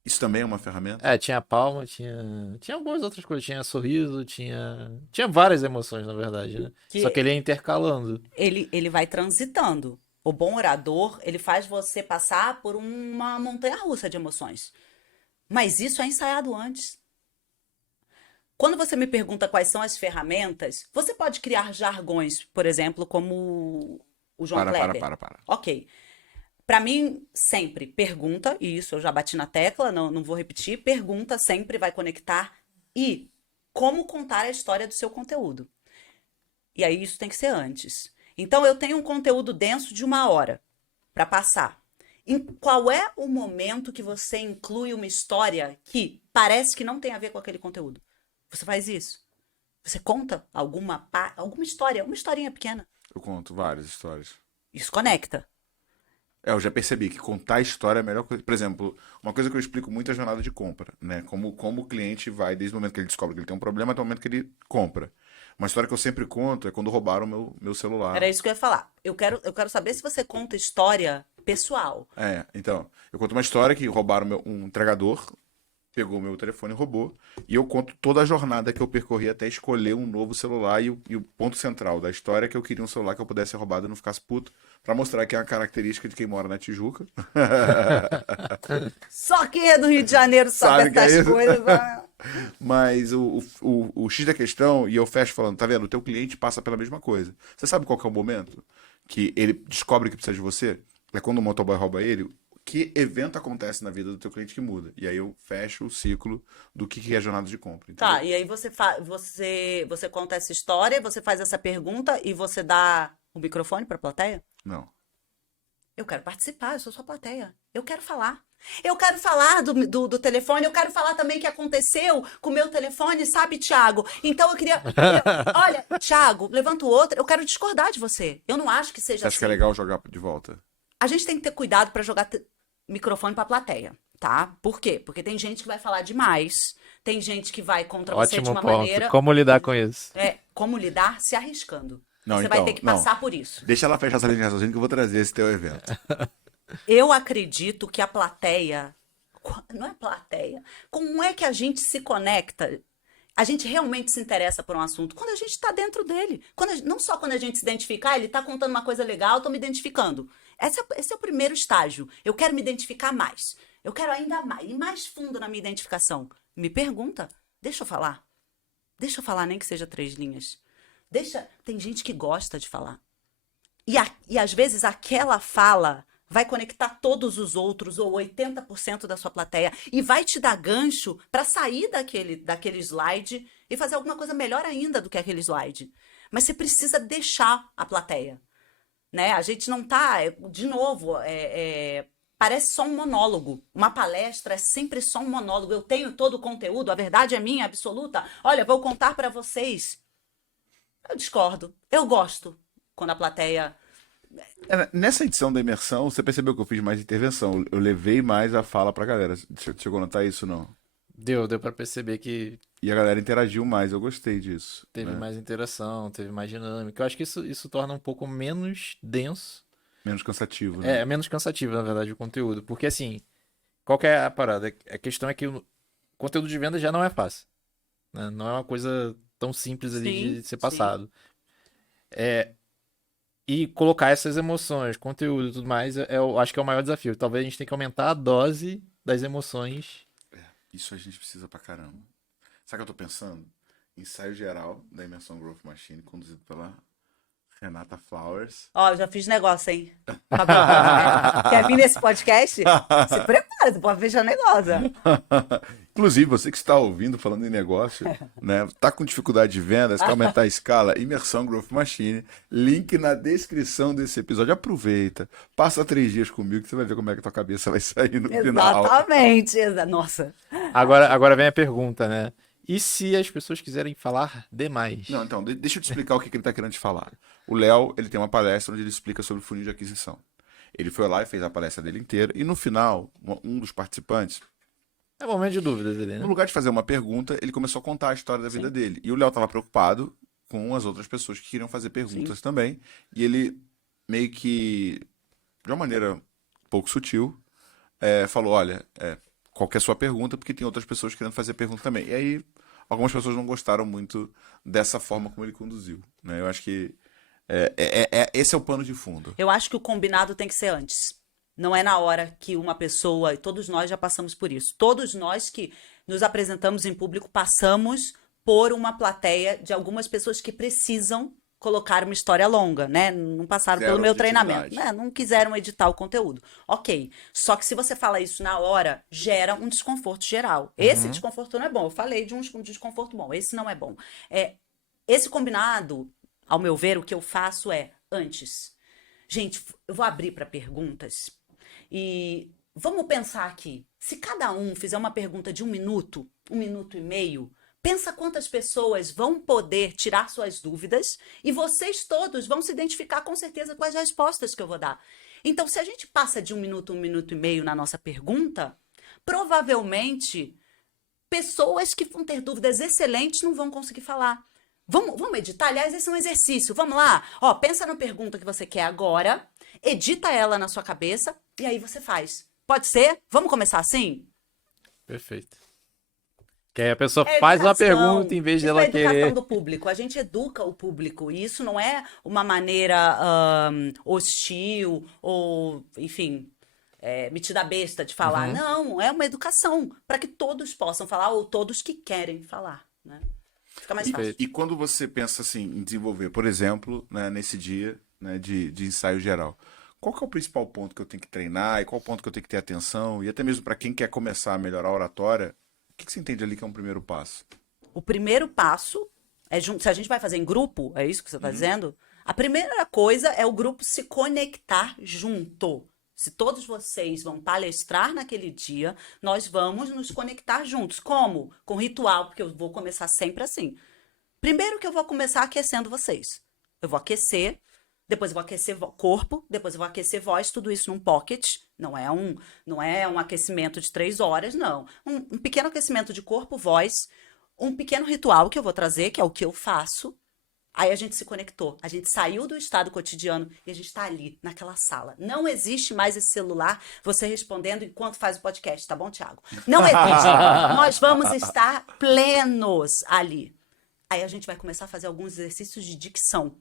Isso também é uma ferramenta? Tinha palma, tinha algumas outras coisas. Tinha sorriso, tinha várias emoções, na verdade, né? Só que ele ia intercalando. Ele vai transitando. O bom orador, ele faz você passar por uma montanha-russa de emoções. Mas isso é ensaiado antes. Quando você me pergunta quais são as ferramentas, você pode criar jargões, por exemplo, como o João Kleber. Para. Ok. Para mim, sempre, pergunta, e isso eu já bati na tecla, não vou repetir, pergunta sempre vai conectar e como contar a história do seu conteúdo. E aí isso tem que ser antes. Então, eu tenho um conteúdo denso de 1 hora para passar. Em qual é o momento que você inclui uma história que parece que não tem a ver com aquele conteúdo? Você faz isso? Você conta alguma história, uma historinha pequena. Eu conto várias histórias. Isso conecta. Eu já percebi que contar a história é a melhor coisa. Por exemplo, uma coisa que eu explico muito é a jornada de compra, né? Como o cliente vai, desde o momento que ele descobre que ele tem um problema até o momento que ele compra. Uma história que eu sempre conto é quando roubaram o meu celular. Era isso que eu ia falar. Eu quero saber se você conta história pessoal. Então, eu conto uma história que roubaram um entregador, pegou o meu telefone e roubou, e eu conto toda a jornada que eu percorri até escolher um novo celular, e o ponto central da história é que eu queria um celular que eu pudesse ser roubado e não ficasse puto, pra mostrar que é uma característica de quem mora na Tijuca. Só quem é do Rio de Janeiro sabe que é essas isso? coisas. Mas o X da questão, e eu fecho falando, tá vendo? O teu cliente passa pela mesma coisa. Você sabe qual que é o momento que ele descobre que precisa de você? É quando o motoboy rouba ele. Que evento acontece na vida do teu cliente que muda? E aí eu fecho o ciclo do que é jornada de compra. Entendeu? Tá, e aí você conta essa história, você faz essa pergunta e você dá o microfone pra plateia? Não. Eu quero participar, eu sou sua plateia. Eu quero falar. Eu quero falar do telefone, eu quero falar também o que aconteceu com o meu telefone, sabe, Thiago? Então eu queria... Olha, Thiago, levanta o outro, eu quero discordar de você. Eu não acho que seja Você acha que é legal jogar de volta? A gente tem que ter cuidado pra jogar microfone pra plateia, tá? Por quê? Porque tem gente que vai falar demais, tem gente que vai contra você de Ótimo uma ponto. maneira... Como lidar com isso? Como lidar se arriscando. Não, Você então, vai ter que passar por isso. Deixa ela fechar essa linha de raciocínio que eu vou trazer esse teu evento. Eu acredito que a plateia... Não é plateia. Como é que a gente se conecta? A gente realmente se interessa por um assunto quando a gente está dentro dele. Não só quando a gente se identifica, ele está contando uma coisa legal, estou me identificando. Esse é o primeiro estágio. Eu quero me identificar mais. Eu quero ainda mais, ir mais fundo na minha identificação. Me pergunta. Deixa eu falar. Deixa eu falar, nem que seja 3 linhas. Tem gente que gosta de falar. E às vezes aquela fala vai conectar todos os outros, ou 80% da sua plateia, e vai te dar gancho para sair daquele slide e fazer alguma coisa melhor ainda do que aquele slide. Mas você precisa deixar a plateia, né? A gente não tá, de novo, parece só um monólogo. Uma palestra é sempre só um monólogo. Eu tenho todo o conteúdo, a verdade é minha, absoluta. Olha, vou contar para vocês. Eu discordo. Eu gosto quando a plateia... Nessa edição da imersão, você percebeu que eu fiz mais intervenção. Eu levei mais a fala pra galera. Chegou a notar isso, não? Deu pra perceber que E a galera interagiu mais, eu gostei disso. teve né? mais interação, teve mais dinâmica. Eu acho que isso torna um pouco menos denso. Menos cansativo, né? É menos cansativo, na verdade, o conteúdo. Porque, assim, qual que é a parada? A questão é que o conteúdo de venda já não é fácil. Né? Não é uma coisa tão simples ali Sim, de ser sim. passado. E colocar essas emoções, conteúdo e tudo mais, eu acho que é o maior desafio. Talvez a gente tenha que aumentar a dose das emoções. Isso a gente precisa pra caramba. Sabe o que eu tô pensando? Ensaio geral da Imersão Growth Machine, conduzido pela Renata Flowers. Ó, eu já fiz negócio, hein? Quer vir nesse podcast? Se prepara, você pode fechar negócio. Inclusive, você que está ouvindo, falando em negócio, né? Tá com dificuldade de vendas, quer aumentar a escala? Imersão Growth Machine. Link na descrição desse episódio. Aproveita. Passa 3 dias comigo que você vai ver como é que tua cabeça vai sair no final. Exatamente. Nossa. Agora vem a pergunta, né? E se as pessoas quiserem falar demais? Não, então, deixa eu te explicar o que ele tá querendo te falar. O Léo, ele tem uma palestra onde ele explica sobre funil de aquisição. Ele foi lá e fez a palestra dele inteira. E no final, um dos participantes, É momento de dúvidas ali, no né? lugar de fazer uma pergunta, ele começou a contar a história da vida dele. E o Léo estava preocupado com as outras pessoas que queriam fazer perguntas também. E ele meio que, de uma maneira um pouco sutil, falou, olha, qual que é a sua pergunta? Porque tem outras pessoas querendo fazer pergunta também. E aí, algumas pessoas não gostaram muito dessa forma como ele conduziu. Né? Eu acho que esse é o pano de fundo. Eu acho que o combinado tem que ser antes. Não é na hora que uma pessoa, e todos nós já passamos por isso. Todos nós que nos apresentamos em público passamos por uma plateia de algumas pessoas que precisam colocar uma história longa, né? Não passaram Zero pelo meu objetividade. treinamento, né? Não quiseram editar o conteúdo. Ok. Só que se você fala isso na hora, gera um desconforto geral. Esse desconforto não é bom. Eu falei de um desconforto bom. Esse não é bom. Esse combinado, ao meu ver, o que eu faço é antes. Gente, eu vou abrir para perguntas e vamos pensar aqui. Se cada um fizer uma pergunta de 1 minuto, 1 minuto e meio, pensa quantas pessoas vão poder tirar suas dúvidas e vocês todos vão se identificar com certeza com as respostas que eu vou dar. Então, se a gente passa de 1 minuto e meio na nossa pergunta, provavelmente pessoas que vão ter dúvidas excelentes não vão conseguir falar. Vamos editar? Aliás, esse é um exercício. Vamos lá? Ó, pensa na pergunta que você quer agora, edita ela na sua cabeça e aí você faz. Pode ser? Vamos começar assim? Perfeito. Que aí a pessoa É faz uma educação. pergunta em vez de Isso ela é educação querer. do público. A gente educa o público. E isso não é uma maneira hostil ou, enfim, metida besta de falar. Não, é uma educação para que todos possam falar ou todos que querem falar, né? Fica mais fácil. E quando você pensa assim em desenvolver, por exemplo, né, nesse dia, né, de ensaio geral, qual que é o principal ponto que eu tenho que treinar e qual ponto que eu tenho que ter atenção? E até mesmo para quem quer começar a melhorar a oratória, o que você entende ali que é um primeiro passo? O primeiro passo é se a gente vai fazer em grupo, é isso que você está dizendo? A primeira coisa é o grupo se conectar junto. Se todos vocês vão palestrar naquele dia, nós vamos nos conectar juntos. Como? Com ritual, porque eu vou começar sempre assim. Primeiro que eu vou começar aquecendo vocês. Eu vou aquecer, depois eu vou aquecer corpo, depois eu vou aquecer voz, tudo isso num pocket. Não é um aquecimento de 3 horas, não. Um pequeno aquecimento de corpo, voz, um pequeno ritual que eu vou trazer, que é o que eu faço. Aí a gente se conectou, a gente saiu do estado cotidiano e a gente está ali, naquela sala. Não existe mais esse celular, você respondendo enquanto faz o podcast, tá bom, Thiago? Não existe. Nós vamos estar plenos ali. Aí a gente vai começar a fazer alguns exercícios de dicção.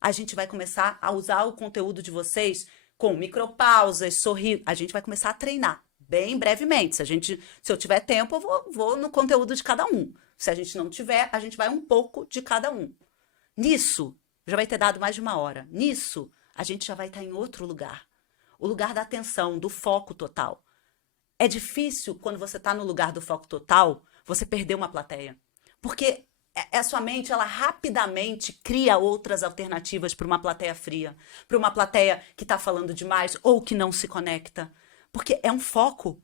A gente vai começar a usar o conteúdo de vocês com micropausas, sorrir. A gente vai começar a treinar bem brevemente. Se eu tiver tempo, eu vou no conteúdo de cada um. Se a gente não tiver, a gente vai um pouco de cada um. Nisso, já vai ter dado mais de 1 hora. Nisso, a gente já vai estar em outro lugar. o lugar da atenção, do foco total. É difícil, quando você está no lugar do foco total, você perder uma plateia. Porque a sua mente, ela rapidamente cria outras alternativas para uma plateia fria, para uma plateia que está falando demais ou que não se conecta. Porque é um foco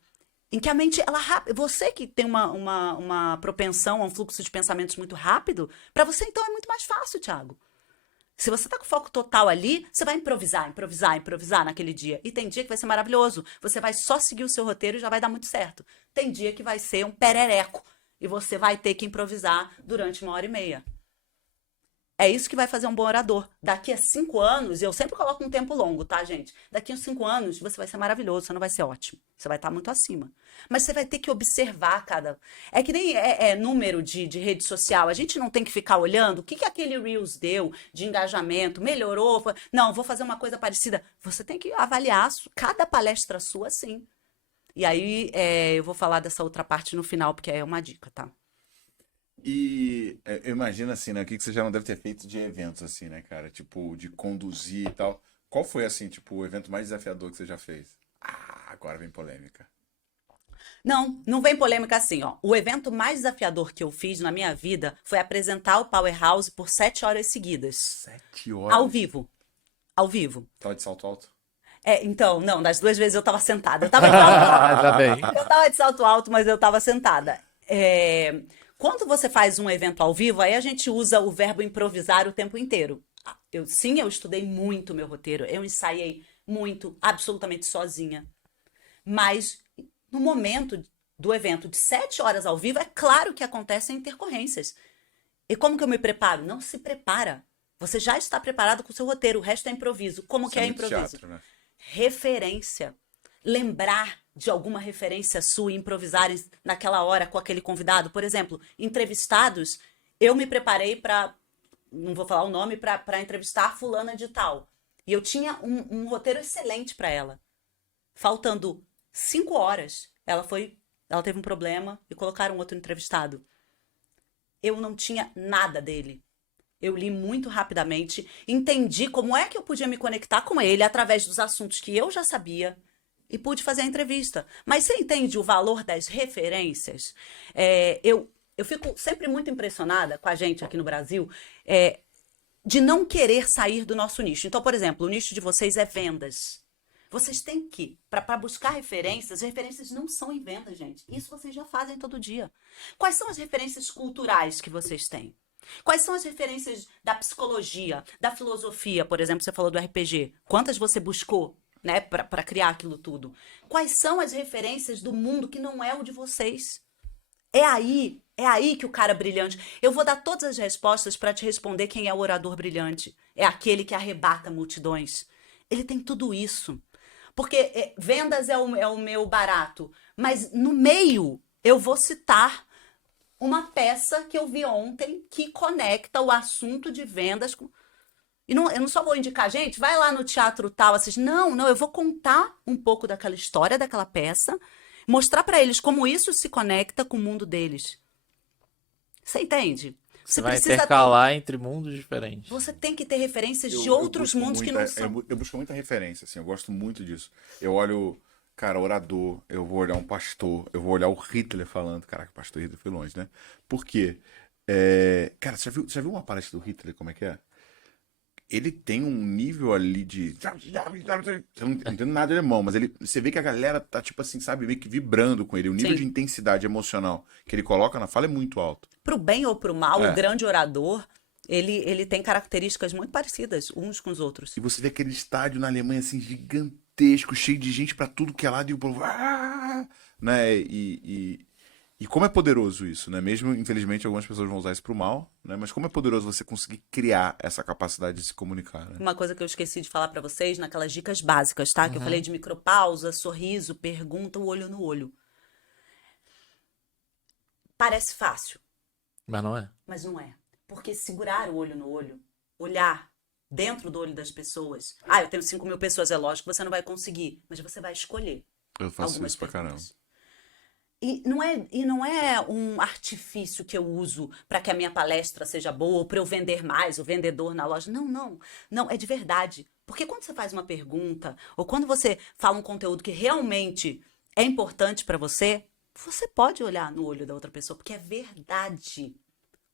em que a mente, ela você que tem uma propensão a um fluxo de pensamentos muito rápido, para você então é muito mais fácil, Thiago. Se você tá com foco total ali, você vai improvisar naquele dia. E tem dia que vai ser maravilhoso. Você vai só seguir o seu roteiro e já vai dar muito certo. Tem dia que vai ser um perereco. E você vai ter que improvisar durante 1h30. É isso que vai fazer um bom orador. Daqui a 5 anos, eu sempre coloco um tempo longo, tá, gente? Daqui a 5 anos, você vai ser maravilhoso, você não vai ser ótimo. Você vai estar muito acima. Mas você vai ter que observar cada... É que nem número de rede social. A gente não tem que ficar olhando o que aquele Reels deu de engajamento, melhorou. Não, vou fazer uma coisa parecida. Você tem que avaliar cada palestra sua, assim. E aí, eu vou falar dessa outra parte no final, porque é uma dica, tá? E eu imagino assim, né? O que você já não deve ter feito de eventos, assim, né, cara? Tipo, de conduzir e tal. Qual foi, assim, tipo, o evento mais desafiador que você já fez? Ah, agora vem polêmica. Não vem polêmica assim, ó. O evento mais desafiador que eu fiz na minha vida foi apresentar o Powerhouse por 7 horas seguidas. 7 horas? Ao vivo. Ao vivo. Tava de salto alto? Então, não, das 2 vezes eu tava sentada. Eu tava de salto alto. Tá bem. Eu tava de salto alto, mas eu tava sentada. Quando você faz um evento ao vivo, aí a gente usa o verbo improvisar o tempo inteiro. Eu estudei muito meu roteiro, eu ensaiei muito, absolutamente sozinha. Mas no momento do evento de 7 horas ao vivo, é claro que acontecem intercorrências. E como que eu me preparo? Não se prepara. Você já está preparado com o seu roteiro, o resto é improviso. Como que é muito improviso? teatro, né? Referência. Lembrar de alguma referência sua e improvisar naquela hora com aquele convidado. Por exemplo, entrevistados, eu me preparei para, não vou falar o nome, para entrevistar fulana de tal. E eu tinha um roteiro excelente para ela. Faltando 5 horas, ela teve um problema e colocaram outro entrevistado. Eu não tinha nada dele. Eu li muito rapidamente, entendi como é que eu podia me conectar com ele através dos assuntos que eu já sabia e pude fazer a entrevista. Mas você entende o valor das referências? Eu fico sempre muito impressionada com a gente aqui no Brasil de não querer sair do nosso nicho. Então, por exemplo, o nicho de vocês é vendas. Vocês têm que, para buscar referências, as referências não são em vendas, gente. Isso vocês já fazem todo dia. Quais são as referências culturais que vocês têm? Quais são as referências da psicologia, da filosofia, por exemplo, você falou do RPG. Quantas você buscou, né, para criar aquilo tudo? Quais são as referências do mundo que não é o de vocês? É aí que o cara brilhante... Eu vou dar todas as respostas para te responder quem é o orador brilhante. É aquele que arrebata multidões. Ele tem tudo isso. Porque vendas é o meu barato. Mas no meio eu vou citar uma peça que eu vi ontem que conecta o assunto de vendas com... E eu não só vou indicar, gente, vai lá no teatro tal, assiste. Não, eu vou contar um pouco daquela história, daquela peça, mostrar para eles como isso se conecta com o mundo deles. Você entende? Você vai intercalar entre mundos diferentes. Você tem que ter referências de outros mundos que não são. Eu busco muita referência, assim, eu gosto muito disso. Eu olho, cara, orador, eu vou olhar um pastor, eu vou olhar o Hitler falando. Caraca, o pastor Hitler foi longe, né? Por quê? Cara, você já viu uma palestra do Hitler, como é que é? Ele tem um nível ali de... Eu não entendo nada de alemão, mas você vê que a galera tá, tipo assim, sabe, meio que vibrando com ele. O nível de intensidade emocional que ele coloca na fala é muito alto. Pro bem ou pro mal, o grande orador, ele tem características muito parecidas uns com os outros. E você vê aquele estádio na Alemanha, assim, gigantesco, cheio de gente pra tudo que é lado, e o povo... né? E como é poderoso isso, né? Mesmo, infelizmente, algumas pessoas vão usar isso pro mal, né? Mas como é poderoso você conseguir criar essa capacidade de se comunicar, né? Uma coisa que eu esqueci de falar pra vocês, naquelas dicas básicas, tá? Que eu falei de micropausa, sorriso, pergunta, o olho no olho. Parece fácil. Mas não é. Mas não é. Porque segurar o olho no olho, olhar dentro do olho das pessoas... eu tenho 5.000 pessoas, é lógico que você não vai conseguir, mas você vai escolher. Eu faço algumas isso pra caramba. perguntas. E não é um artifício que eu uso para que a minha palestra seja boa ou para eu vender mais, o vendedor na loja. Não, é de verdade. Porque quando você faz uma pergunta, ou quando você fala um conteúdo que realmente é importante para você, você pode olhar no olho da outra pessoa, porque é verdade.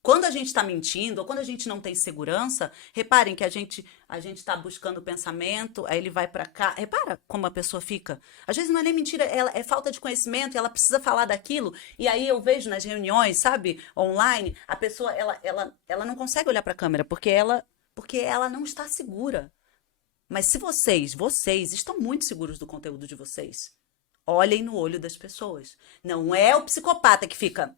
Quando a gente está mentindo, ou quando a gente não tem segurança, reparem que a gente está buscando o pensamento, aí ele vai para cá. Repara como a pessoa fica. Às vezes não é nem mentira, é falta de conhecimento, e ela precisa falar daquilo. E aí eu vejo nas reuniões, sabe, online, a pessoa ela não consegue olhar para a câmera porque ela não está segura. Mas se vocês estão muito seguros do conteúdo de vocês, olhem no olho das pessoas. Não é o psicopata que fica.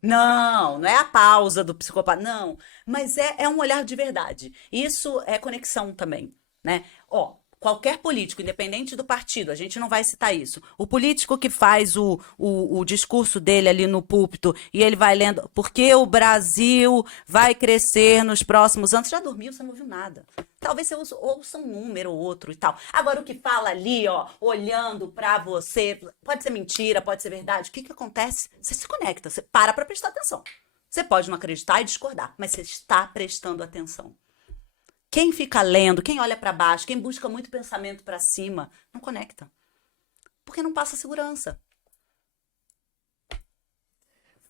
Não é a pausa do psicopata, não. Mas é um olhar de verdade. Isso é conexão também, né? Ó, qualquer político, independente do partido, a gente não vai citar isso. O político que faz o discurso dele ali no púlpito e ele vai lendo, porque o Brasil vai crescer nos próximos anos. Já dormiu, você não ouviu nada. Talvez você ouça um número ou outro e tal. Agora, o que fala ali, ó, olhando pra você, pode ser mentira, pode ser verdade. O que acontece? Você se conecta, você para pra prestar atenção. Você pode não acreditar e discordar, mas você está prestando atenção. Quem fica lendo, quem olha pra baixo, quem busca muito pensamento pra cima, não conecta. Porque não passa segurança.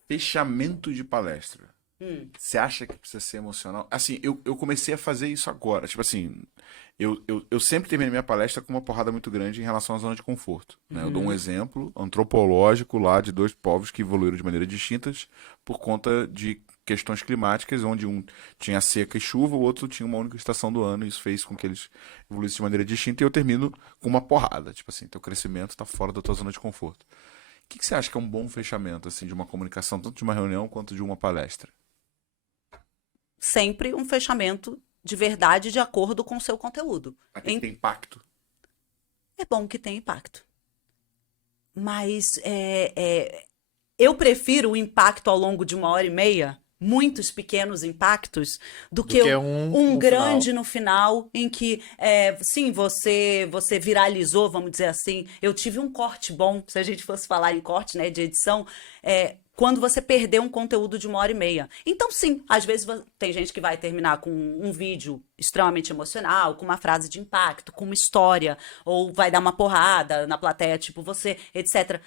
Fechamento de palestra. Você acha que precisa ser emocional? Assim, eu comecei a fazer isso agora. Tipo assim, eu sempre terminei minha palestra com uma porrada muito grande em relação à zona de conforto. Né? Eu dou um exemplo antropológico lá de dois povos que evoluíram de maneiras distintas por conta de questões climáticas, onde um tinha seca e chuva, o outro tinha uma única estação do ano, e isso fez com que eles evoluíssem de maneira distinta, e eu termino com uma porrada. Tipo assim, teu crescimento está fora da tua zona de conforto. O que você acha que é um bom fechamento assim, de uma comunicação, tanto de uma reunião quanto de uma palestra? Sempre um fechamento de verdade de acordo com o seu conteúdo. Mas tem que ter impacto. É bom que tenha impacto. Mas eu prefiro o impacto ao longo de 1h30, muitos pequenos impactos, do que um grande final. no final, em que, sim, você viralizou, vamos dizer assim. Eu tive um corte bom, se a gente fosse falar em corte, né, de edição, quando você perdeu um conteúdo de 1h30. Então, sim, às vezes tem gente que vai terminar com um vídeo extremamente emocional, com uma frase de impacto, com uma história, ou vai dar uma porrada na plateia, tipo você, etc.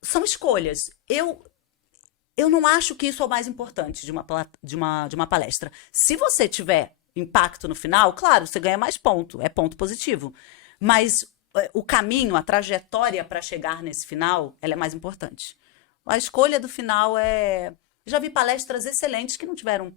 São escolhas. Eu não acho que isso é o mais importante de uma palestra. Se você tiver impacto no final, claro, você ganha mais ponto, é ponto positivo. Mas o caminho, a trajetória para chegar nesse final, ela é mais importante. A escolha do final Já vi palestras excelentes que não tiveram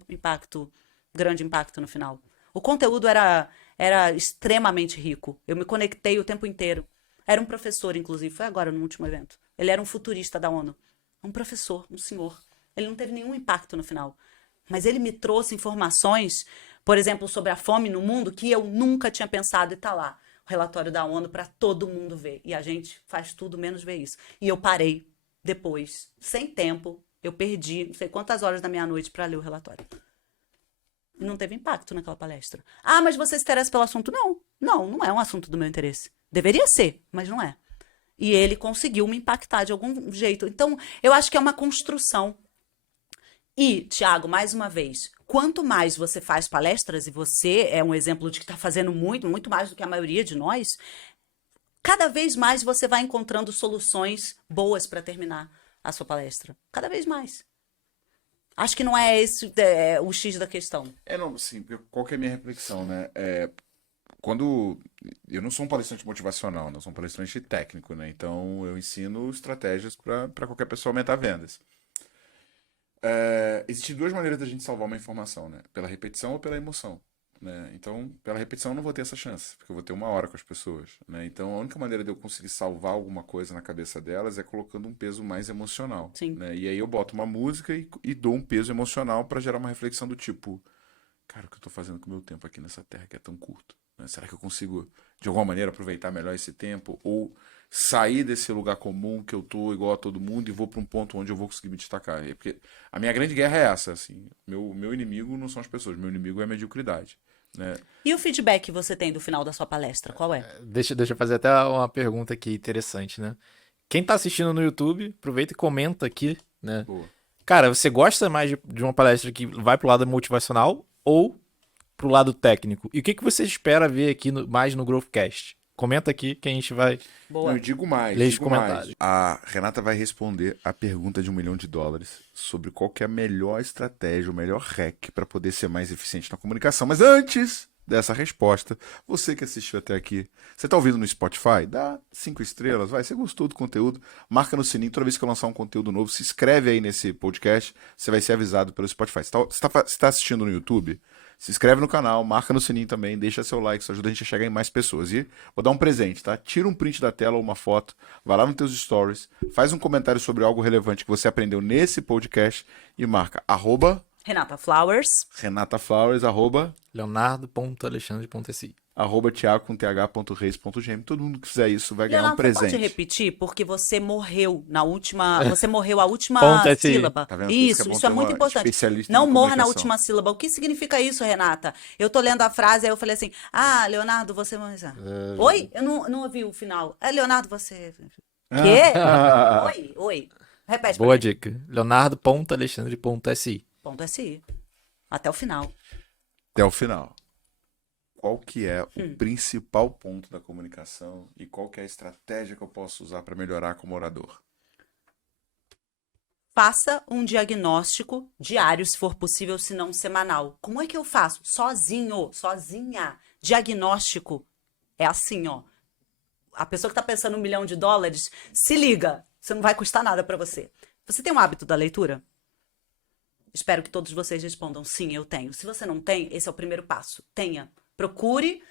grande impacto no final. O conteúdo era extremamente rico. Eu me conectei o tempo inteiro. Era um professor, inclusive, foi agora no último evento. Ele era um futurista da ONU. Um professor, um senhor. Ele não teve nenhum impacto no final. Mas ele me trouxe informações, por exemplo, sobre a fome no mundo, que eu nunca tinha pensado, e tá lá. O relatório da ONU para todo mundo ver. E a gente faz tudo menos ver isso. E eu parei depois, sem tempo, eu perdi não sei quantas horas da minha noite para ler o relatório. E não teve impacto naquela palestra. Ah, mas você se interessa pelo assunto? Não é um assunto do meu interesse. Deveria ser, mas não é. E ele conseguiu me impactar de algum jeito. Então, eu acho que é uma construção. E, Thiago, mais uma vez, quanto mais você faz palestras, e você é um exemplo de que está fazendo muito, muito mais do que a maioria de nós, cada vez mais você vai encontrando soluções boas para terminar a sua palestra. Cada vez mais. Acho que não é esse o X da questão. Não, sim, qual que é a minha reflexão, né? Quando eu não sou um palestrante motivacional, né? Eu sou um palestrante técnico, né? Então eu ensino estratégias para qualquer pessoa aumentar vendas. Existem duas maneiras da gente salvar uma informação, né? Pela repetição ou pela emoção. Né? Então, pela repetição eu não vou ter essa chance, porque eu vou ter 1 hora com as pessoas. Né? Então, a única maneira de eu conseguir salvar alguma coisa na cabeça delas é colocando um peso mais emocional. Né? E aí eu boto uma música e dou um peso emocional para gerar uma reflexão do tipo, cara, o que eu tô fazendo com o meu tempo aqui nessa terra que é tão curto? Né? Será que eu consigo, de alguma maneira, aproveitar melhor esse tempo? Ou sair desse lugar comum que eu tô igual a todo mundo e vou para um ponto onde eu vou conseguir me destacar? Porque a minha grande guerra é essa, assim. Meu inimigo não são as pessoas, meu inimigo é a mediocridade. Né? E o feedback que você tem do final da sua palestra, qual é? Deixa eu fazer até uma pergunta aqui interessante, né? Quem tá assistindo no YouTube, aproveita e comenta aqui, né? Boa. Cara, você gosta mais de uma palestra que vai pro lado motivacional ou pro lado técnico. E o que você espera ver aqui mais no Growthcast? Comenta aqui que a gente vai... Boa. Eu digo mais, Lê os digo mais. comentários. A Renata vai responder a pergunta de $1 milhão sobre qual que é a melhor estratégia, o melhor hack para poder ser mais eficiente na comunicação. Mas antes dessa resposta, você que assistiu até aqui, você tá ouvindo no Spotify? Dá 5 estrelas, vai. Você gostou do conteúdo? Marca no sininho toda vez que eu lançar um conteúdo novo. Se inscreve aí nesse podcast, você vai ser avisado pelo Spotify. Você tá assistindo no YouTube? Se inscreve no canal, marca no sininho também, deixa seu like, isso ajuda a gente a chegar em mais pessoas. E vou dar um presente, tá? Tira um print da tela ou uma foto, vai lá nos teus stories, faz um comentário sobre algo relevante que você aprendeu nesse podcast e marca Renata Flowers. @RenataFlowers, Leonardo.alexandre.si @Thiago.th.reis.gm. Todo mundo que fizer isso vai ganhar um Leonardo, você presente. pode repetir? Porque você morreu na última. Você morreu a última Ponto SI. sílaba. Tá vendo? Por isso que é Isso, bom isso é ter muito uma importante. especialista Não em morra na comunicação. última sílaba. O que significa isso, Renata? Eu tô lendo a frase, aí eu falei assim: Ah, Leonardo, você. Oi? Eu não ouvi o final. É, Leonardo, você. Quê? Oi. Repete. Boa pra mim. dica. Leonardo.alexandre.si Ponto SI. Até o final. Até o final. Qual que é o principal ponto da comunicação e qual que é a estratégia que eu posso usar para melhorar como orador? Faça um diagnóstico diário, se for possível, se não semanal. Como é que eu faço? Sozinho, sozinha. Diagnóstico é assim, ó. A pessoa que tá pensando $1 milhão, se liga. Isso não vai custar nada para você. Você tem um hábito da leitura? Espero que todos vocês respondam sim, eu tenho. Se você não tem, esse é o primeiro passo. Tenha. Procure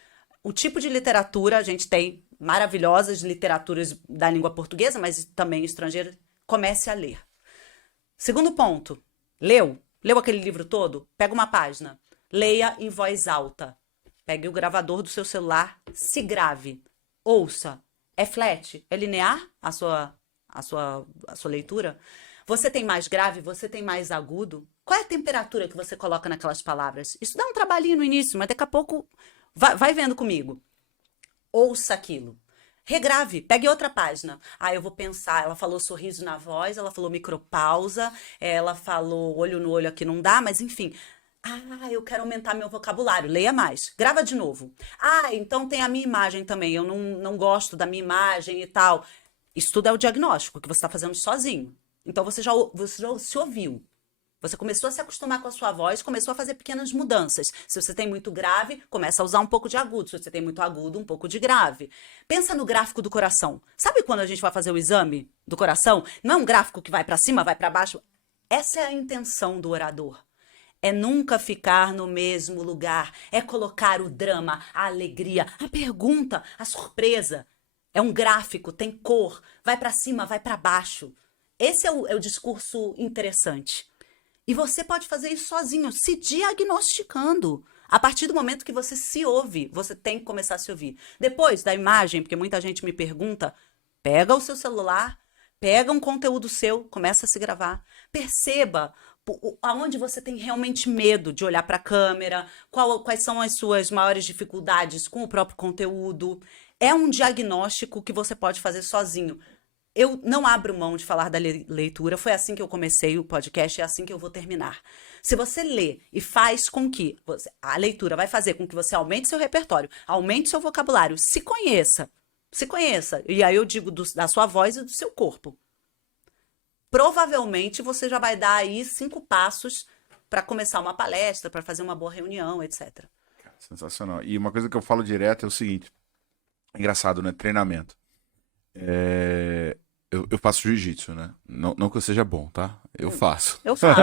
o tipo de literatura. A gente tem maravilhosas literaturas da língua portuguesa, mas também estrangeira. Comece a ler. Segundo ponto. Leu aquele livro todo? Pega uma página. Leia em voz alta. Pegue o gravador do seu celular, se grave. Ouça. É flat? É linear a sua leitura? Você tem mais grave? Você tem mais agudo? Qual é a temperatura que você coloca naquelas palavras? Isso dá um trabalhinho no início, mas daqui a pouco vai vendo comigo. Ouça aquilo. Regrave, pegue outra página. Eu vou pensar, ela falou sorriso na voz, ela falou micropausa, ela falou olho no olho aqui não dá, mas enfim. Eu quero aumentar meu vocabulário. Leia mais. Grava de novo. Então tem a minha imagem também. Eu não gosto da minha imagem e tal. Isso tudo é o diagnóstico que você está fazendo sozinho. Então você já se ouviu. Você começou a se acostumar com a sua voz, começou a fazer pequenas mudanças. Se você tem muito grave, começa a usar um pouco de agudo. Se você tem muito agudo, um pouco de grave. Pensa no gráfico do coração. Sabe quando a gente vai fazer o exame do coração? Não é um gráfico que vai para cima, vai para baixo. Essa é a intenção do orador. É nunca ficar no mesmo lugar. É colocar o drama, a alegria, a pergunta, a surpresa. É um gráfico, tem cor. Vai para cima, vai para baixo. Esse é o discurso interessante. E você pode fazer isso sozinho, se diagnosticando. A partir do momento que você se ouve, você tem que começar a se ouvir. Depois da imagem, porque muita gente me pergunta, pega o seu celular, pega um conteúdo seu, começa a se gravar. Perceba aonde você tem realmente medo de olhar para a câmera, quais são as suas maiores dificuldades com o próprio conteúdo. É um diagnóstico que você pode fazer sozinho. Eu não abro mão de falar da leitura, foi assim que eu comecei o podcast, é assim que eu vou terminar. Se você lê e faz com que a leitura vai fazer com que você aumente seu repertório, aumente seu vocabulário, se conheça. E aí eu digo da sua voz e do seu corpo. Provavelmente você já vai dar aí 5 passos para começar uma palestra, para fazer uma boa reunião, etc. Sensacional. E uma coisa que eu falo direto é o seguinte, engraçado, né? Treinamento. Eu faço jiu-jitsu, né? Não que eu seja bom, tá? Eu faço. Eu faço.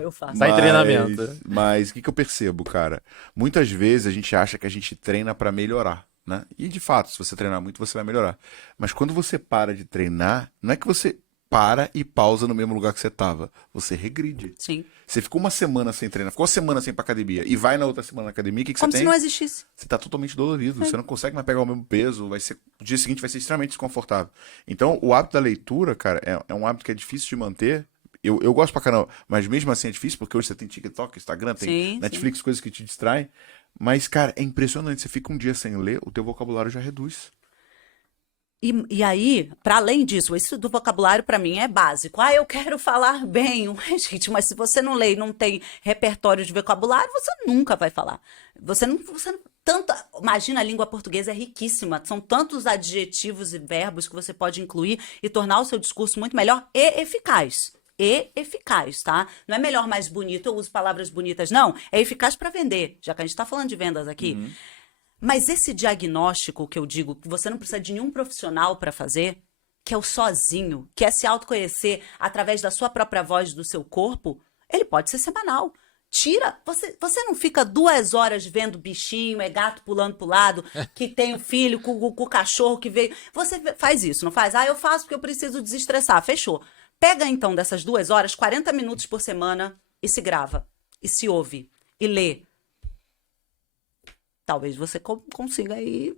Eu faço. Sai treinamento. Mas o que eu percebo, cara? Muitas vezes a gente acha que a gente treina pra melhorar, né? E de fato, se você treinar muito, você vai melhorar. Mas quando você para de treinar, não é que você para e pausa no mesmo lugar que você tava. Você regride. Sim. Você ficou uma semana sem treinar, ficou uma semana sem ir pra academia e vai na outra semana na academia, o que você Como tem? se não existisse. Você tá totalmente dolorido, você não consegue mais pegar o mesmo peso, o dia seguinte vai ser extremamente desconfortável. Então, o hábito da leitura, cara, é um hábito que é difícil de manter. Eu gosto pra caramba, mas mesmo assim é difícil, porque hoje você tem TikTok, Instagram, tem Netflix, coisas que te distraem. Mas, cara, é impressionante, você fica um dia sem ler, o teu vocabulário já reduz. E aí, para além disso, isso do vocabulário para mim é básico. Ah, eu quero falar bem. Ué, gente, mas se você não lê e não tem repertório de vocabulário, você nunca vai falar. Imagina, a língua portuguesa é riquíssima. São tantos adjetivos e verbos que você pode incluir e tornar o seu discurso muito melhor e eficaz. E eficaz, tá? Não é melhor, mais bonito, eu uso palavras bonitas, não. É eficaz para vender, já que a gente está falando de vendas aqui. Mas esse diagnóstico que eu digo, que você não precisa de nenhum profissional para fazer, que é o sozinho, que é se autoconhecer através da sua própria voz, do seu corpo, ele pode ser semanal. Você não fica 2 horas vendo bichinho, é gato pulando pro lado, que tem um filho com o cachorro que veio. Você faz isso, não faz? Ah, eu faço porque eu preciso desestressar. Fechou. Pega então dessas 2 horas, 40 minutos por semana e se grava. E se ouve. E lê. Talvez você consiga aí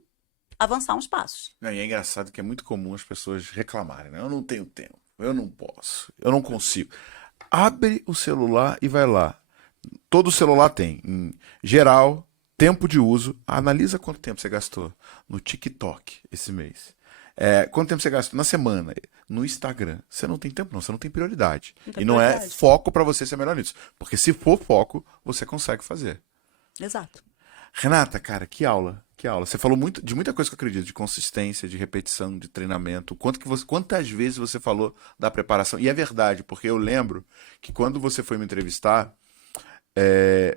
avançar uns passos. E é engraçado que é muito comum as pessoas reclamarem, né? Eu não tenho tempo, eu não posso, eu não consigo. Abre o celular e vai lá. Todo celular tem, em geral, tempo de uso. Analisa quanto tempo você gastou no TikTok esse mês. Quanto tempo você gastou na semana no Instagram. Você não tem tempo, não. Você não tem prioridade. E não é foco para você ser melhor nisso. Porque se for foco, você consegue fazer. Exato. Renata, cara, que aula. Que aula. Você falou de muita coisa que eu acredito. De consistência, de repetição, de treinamento. Quantas vezes você falou da preparação. E é verdade, porque eu lembro que quando você foi me entrevistar,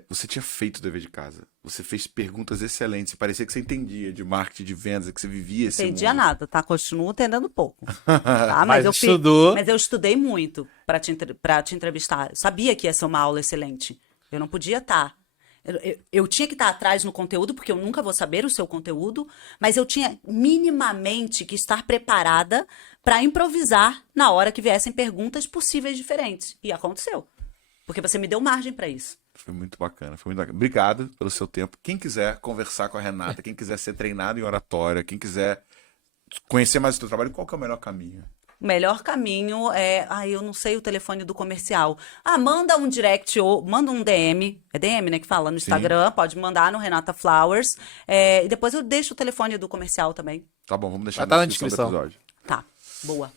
você tinha feito o dever de casa. Você fez perguntas excelentes. Parecia que você entendia de marketing, de vendas, que você vivia esse Entendia mundo. nada, tá? Continuo entendendo pouco. Tá? Mas estudou. Mas eu estudei muito para te entrevistar. Eu sabia que ia ser uma aula excelente. Eu não podia estar. Eu tinha que estar atrás no conteúdo, porque eu nunca vou saber o seu conteúdo, mas eu tinha minimamente que estar preparada para improvisar na hora que viessem perguntas possíveis diferentes. E aconteceu. Porque você me deu margem para isso. Foi muito bacana, foi muito bacana. Obrigado pelo seu tempo. Quem quiser conversar com a Renata, quem quiser ser treinado em oratória, quem quiser conhecer mais o seu trabalho, qual que é o melhor caminho? O melhor caminho é... eu não sei o telefone do comercial. Manda um direct ou manda um DM. É DM, né, que fala no Instagram. Pode mandar no Renata Flowers. E depois eu deixo o telefone do comercial também. Tá bom, vamos deixar Tá na na descrição do descrição. episódio. Tá, boa.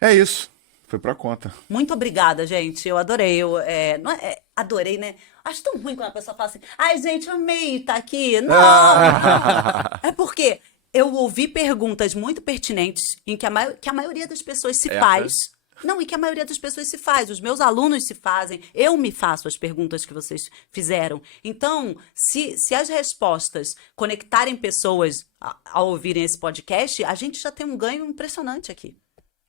É isso. Foi pra conta. Muito obrigada, gente. Eu adorei. Adorei, né? Acho tão ruim quando a pessoa fala assim, ai, gente, amei estar aqui. Não! É porque eu ouvi perguntas muito pertinentes em que a maioria das pessoas se faz. Não, e que a maioria das pessoas se faz. Os meus alunos se fazem. Eu me faço as perguntas que vocês fizeram. Então, se as respostas conectarem pessoas ao ouvirem esse podcast, a gente já tem um ganho impressionante aqui.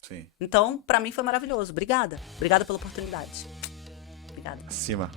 Sim. Então, pra mim foi maravilhoso. Obrigada. Obrigada pela oportunidade. Obrigada. Acima.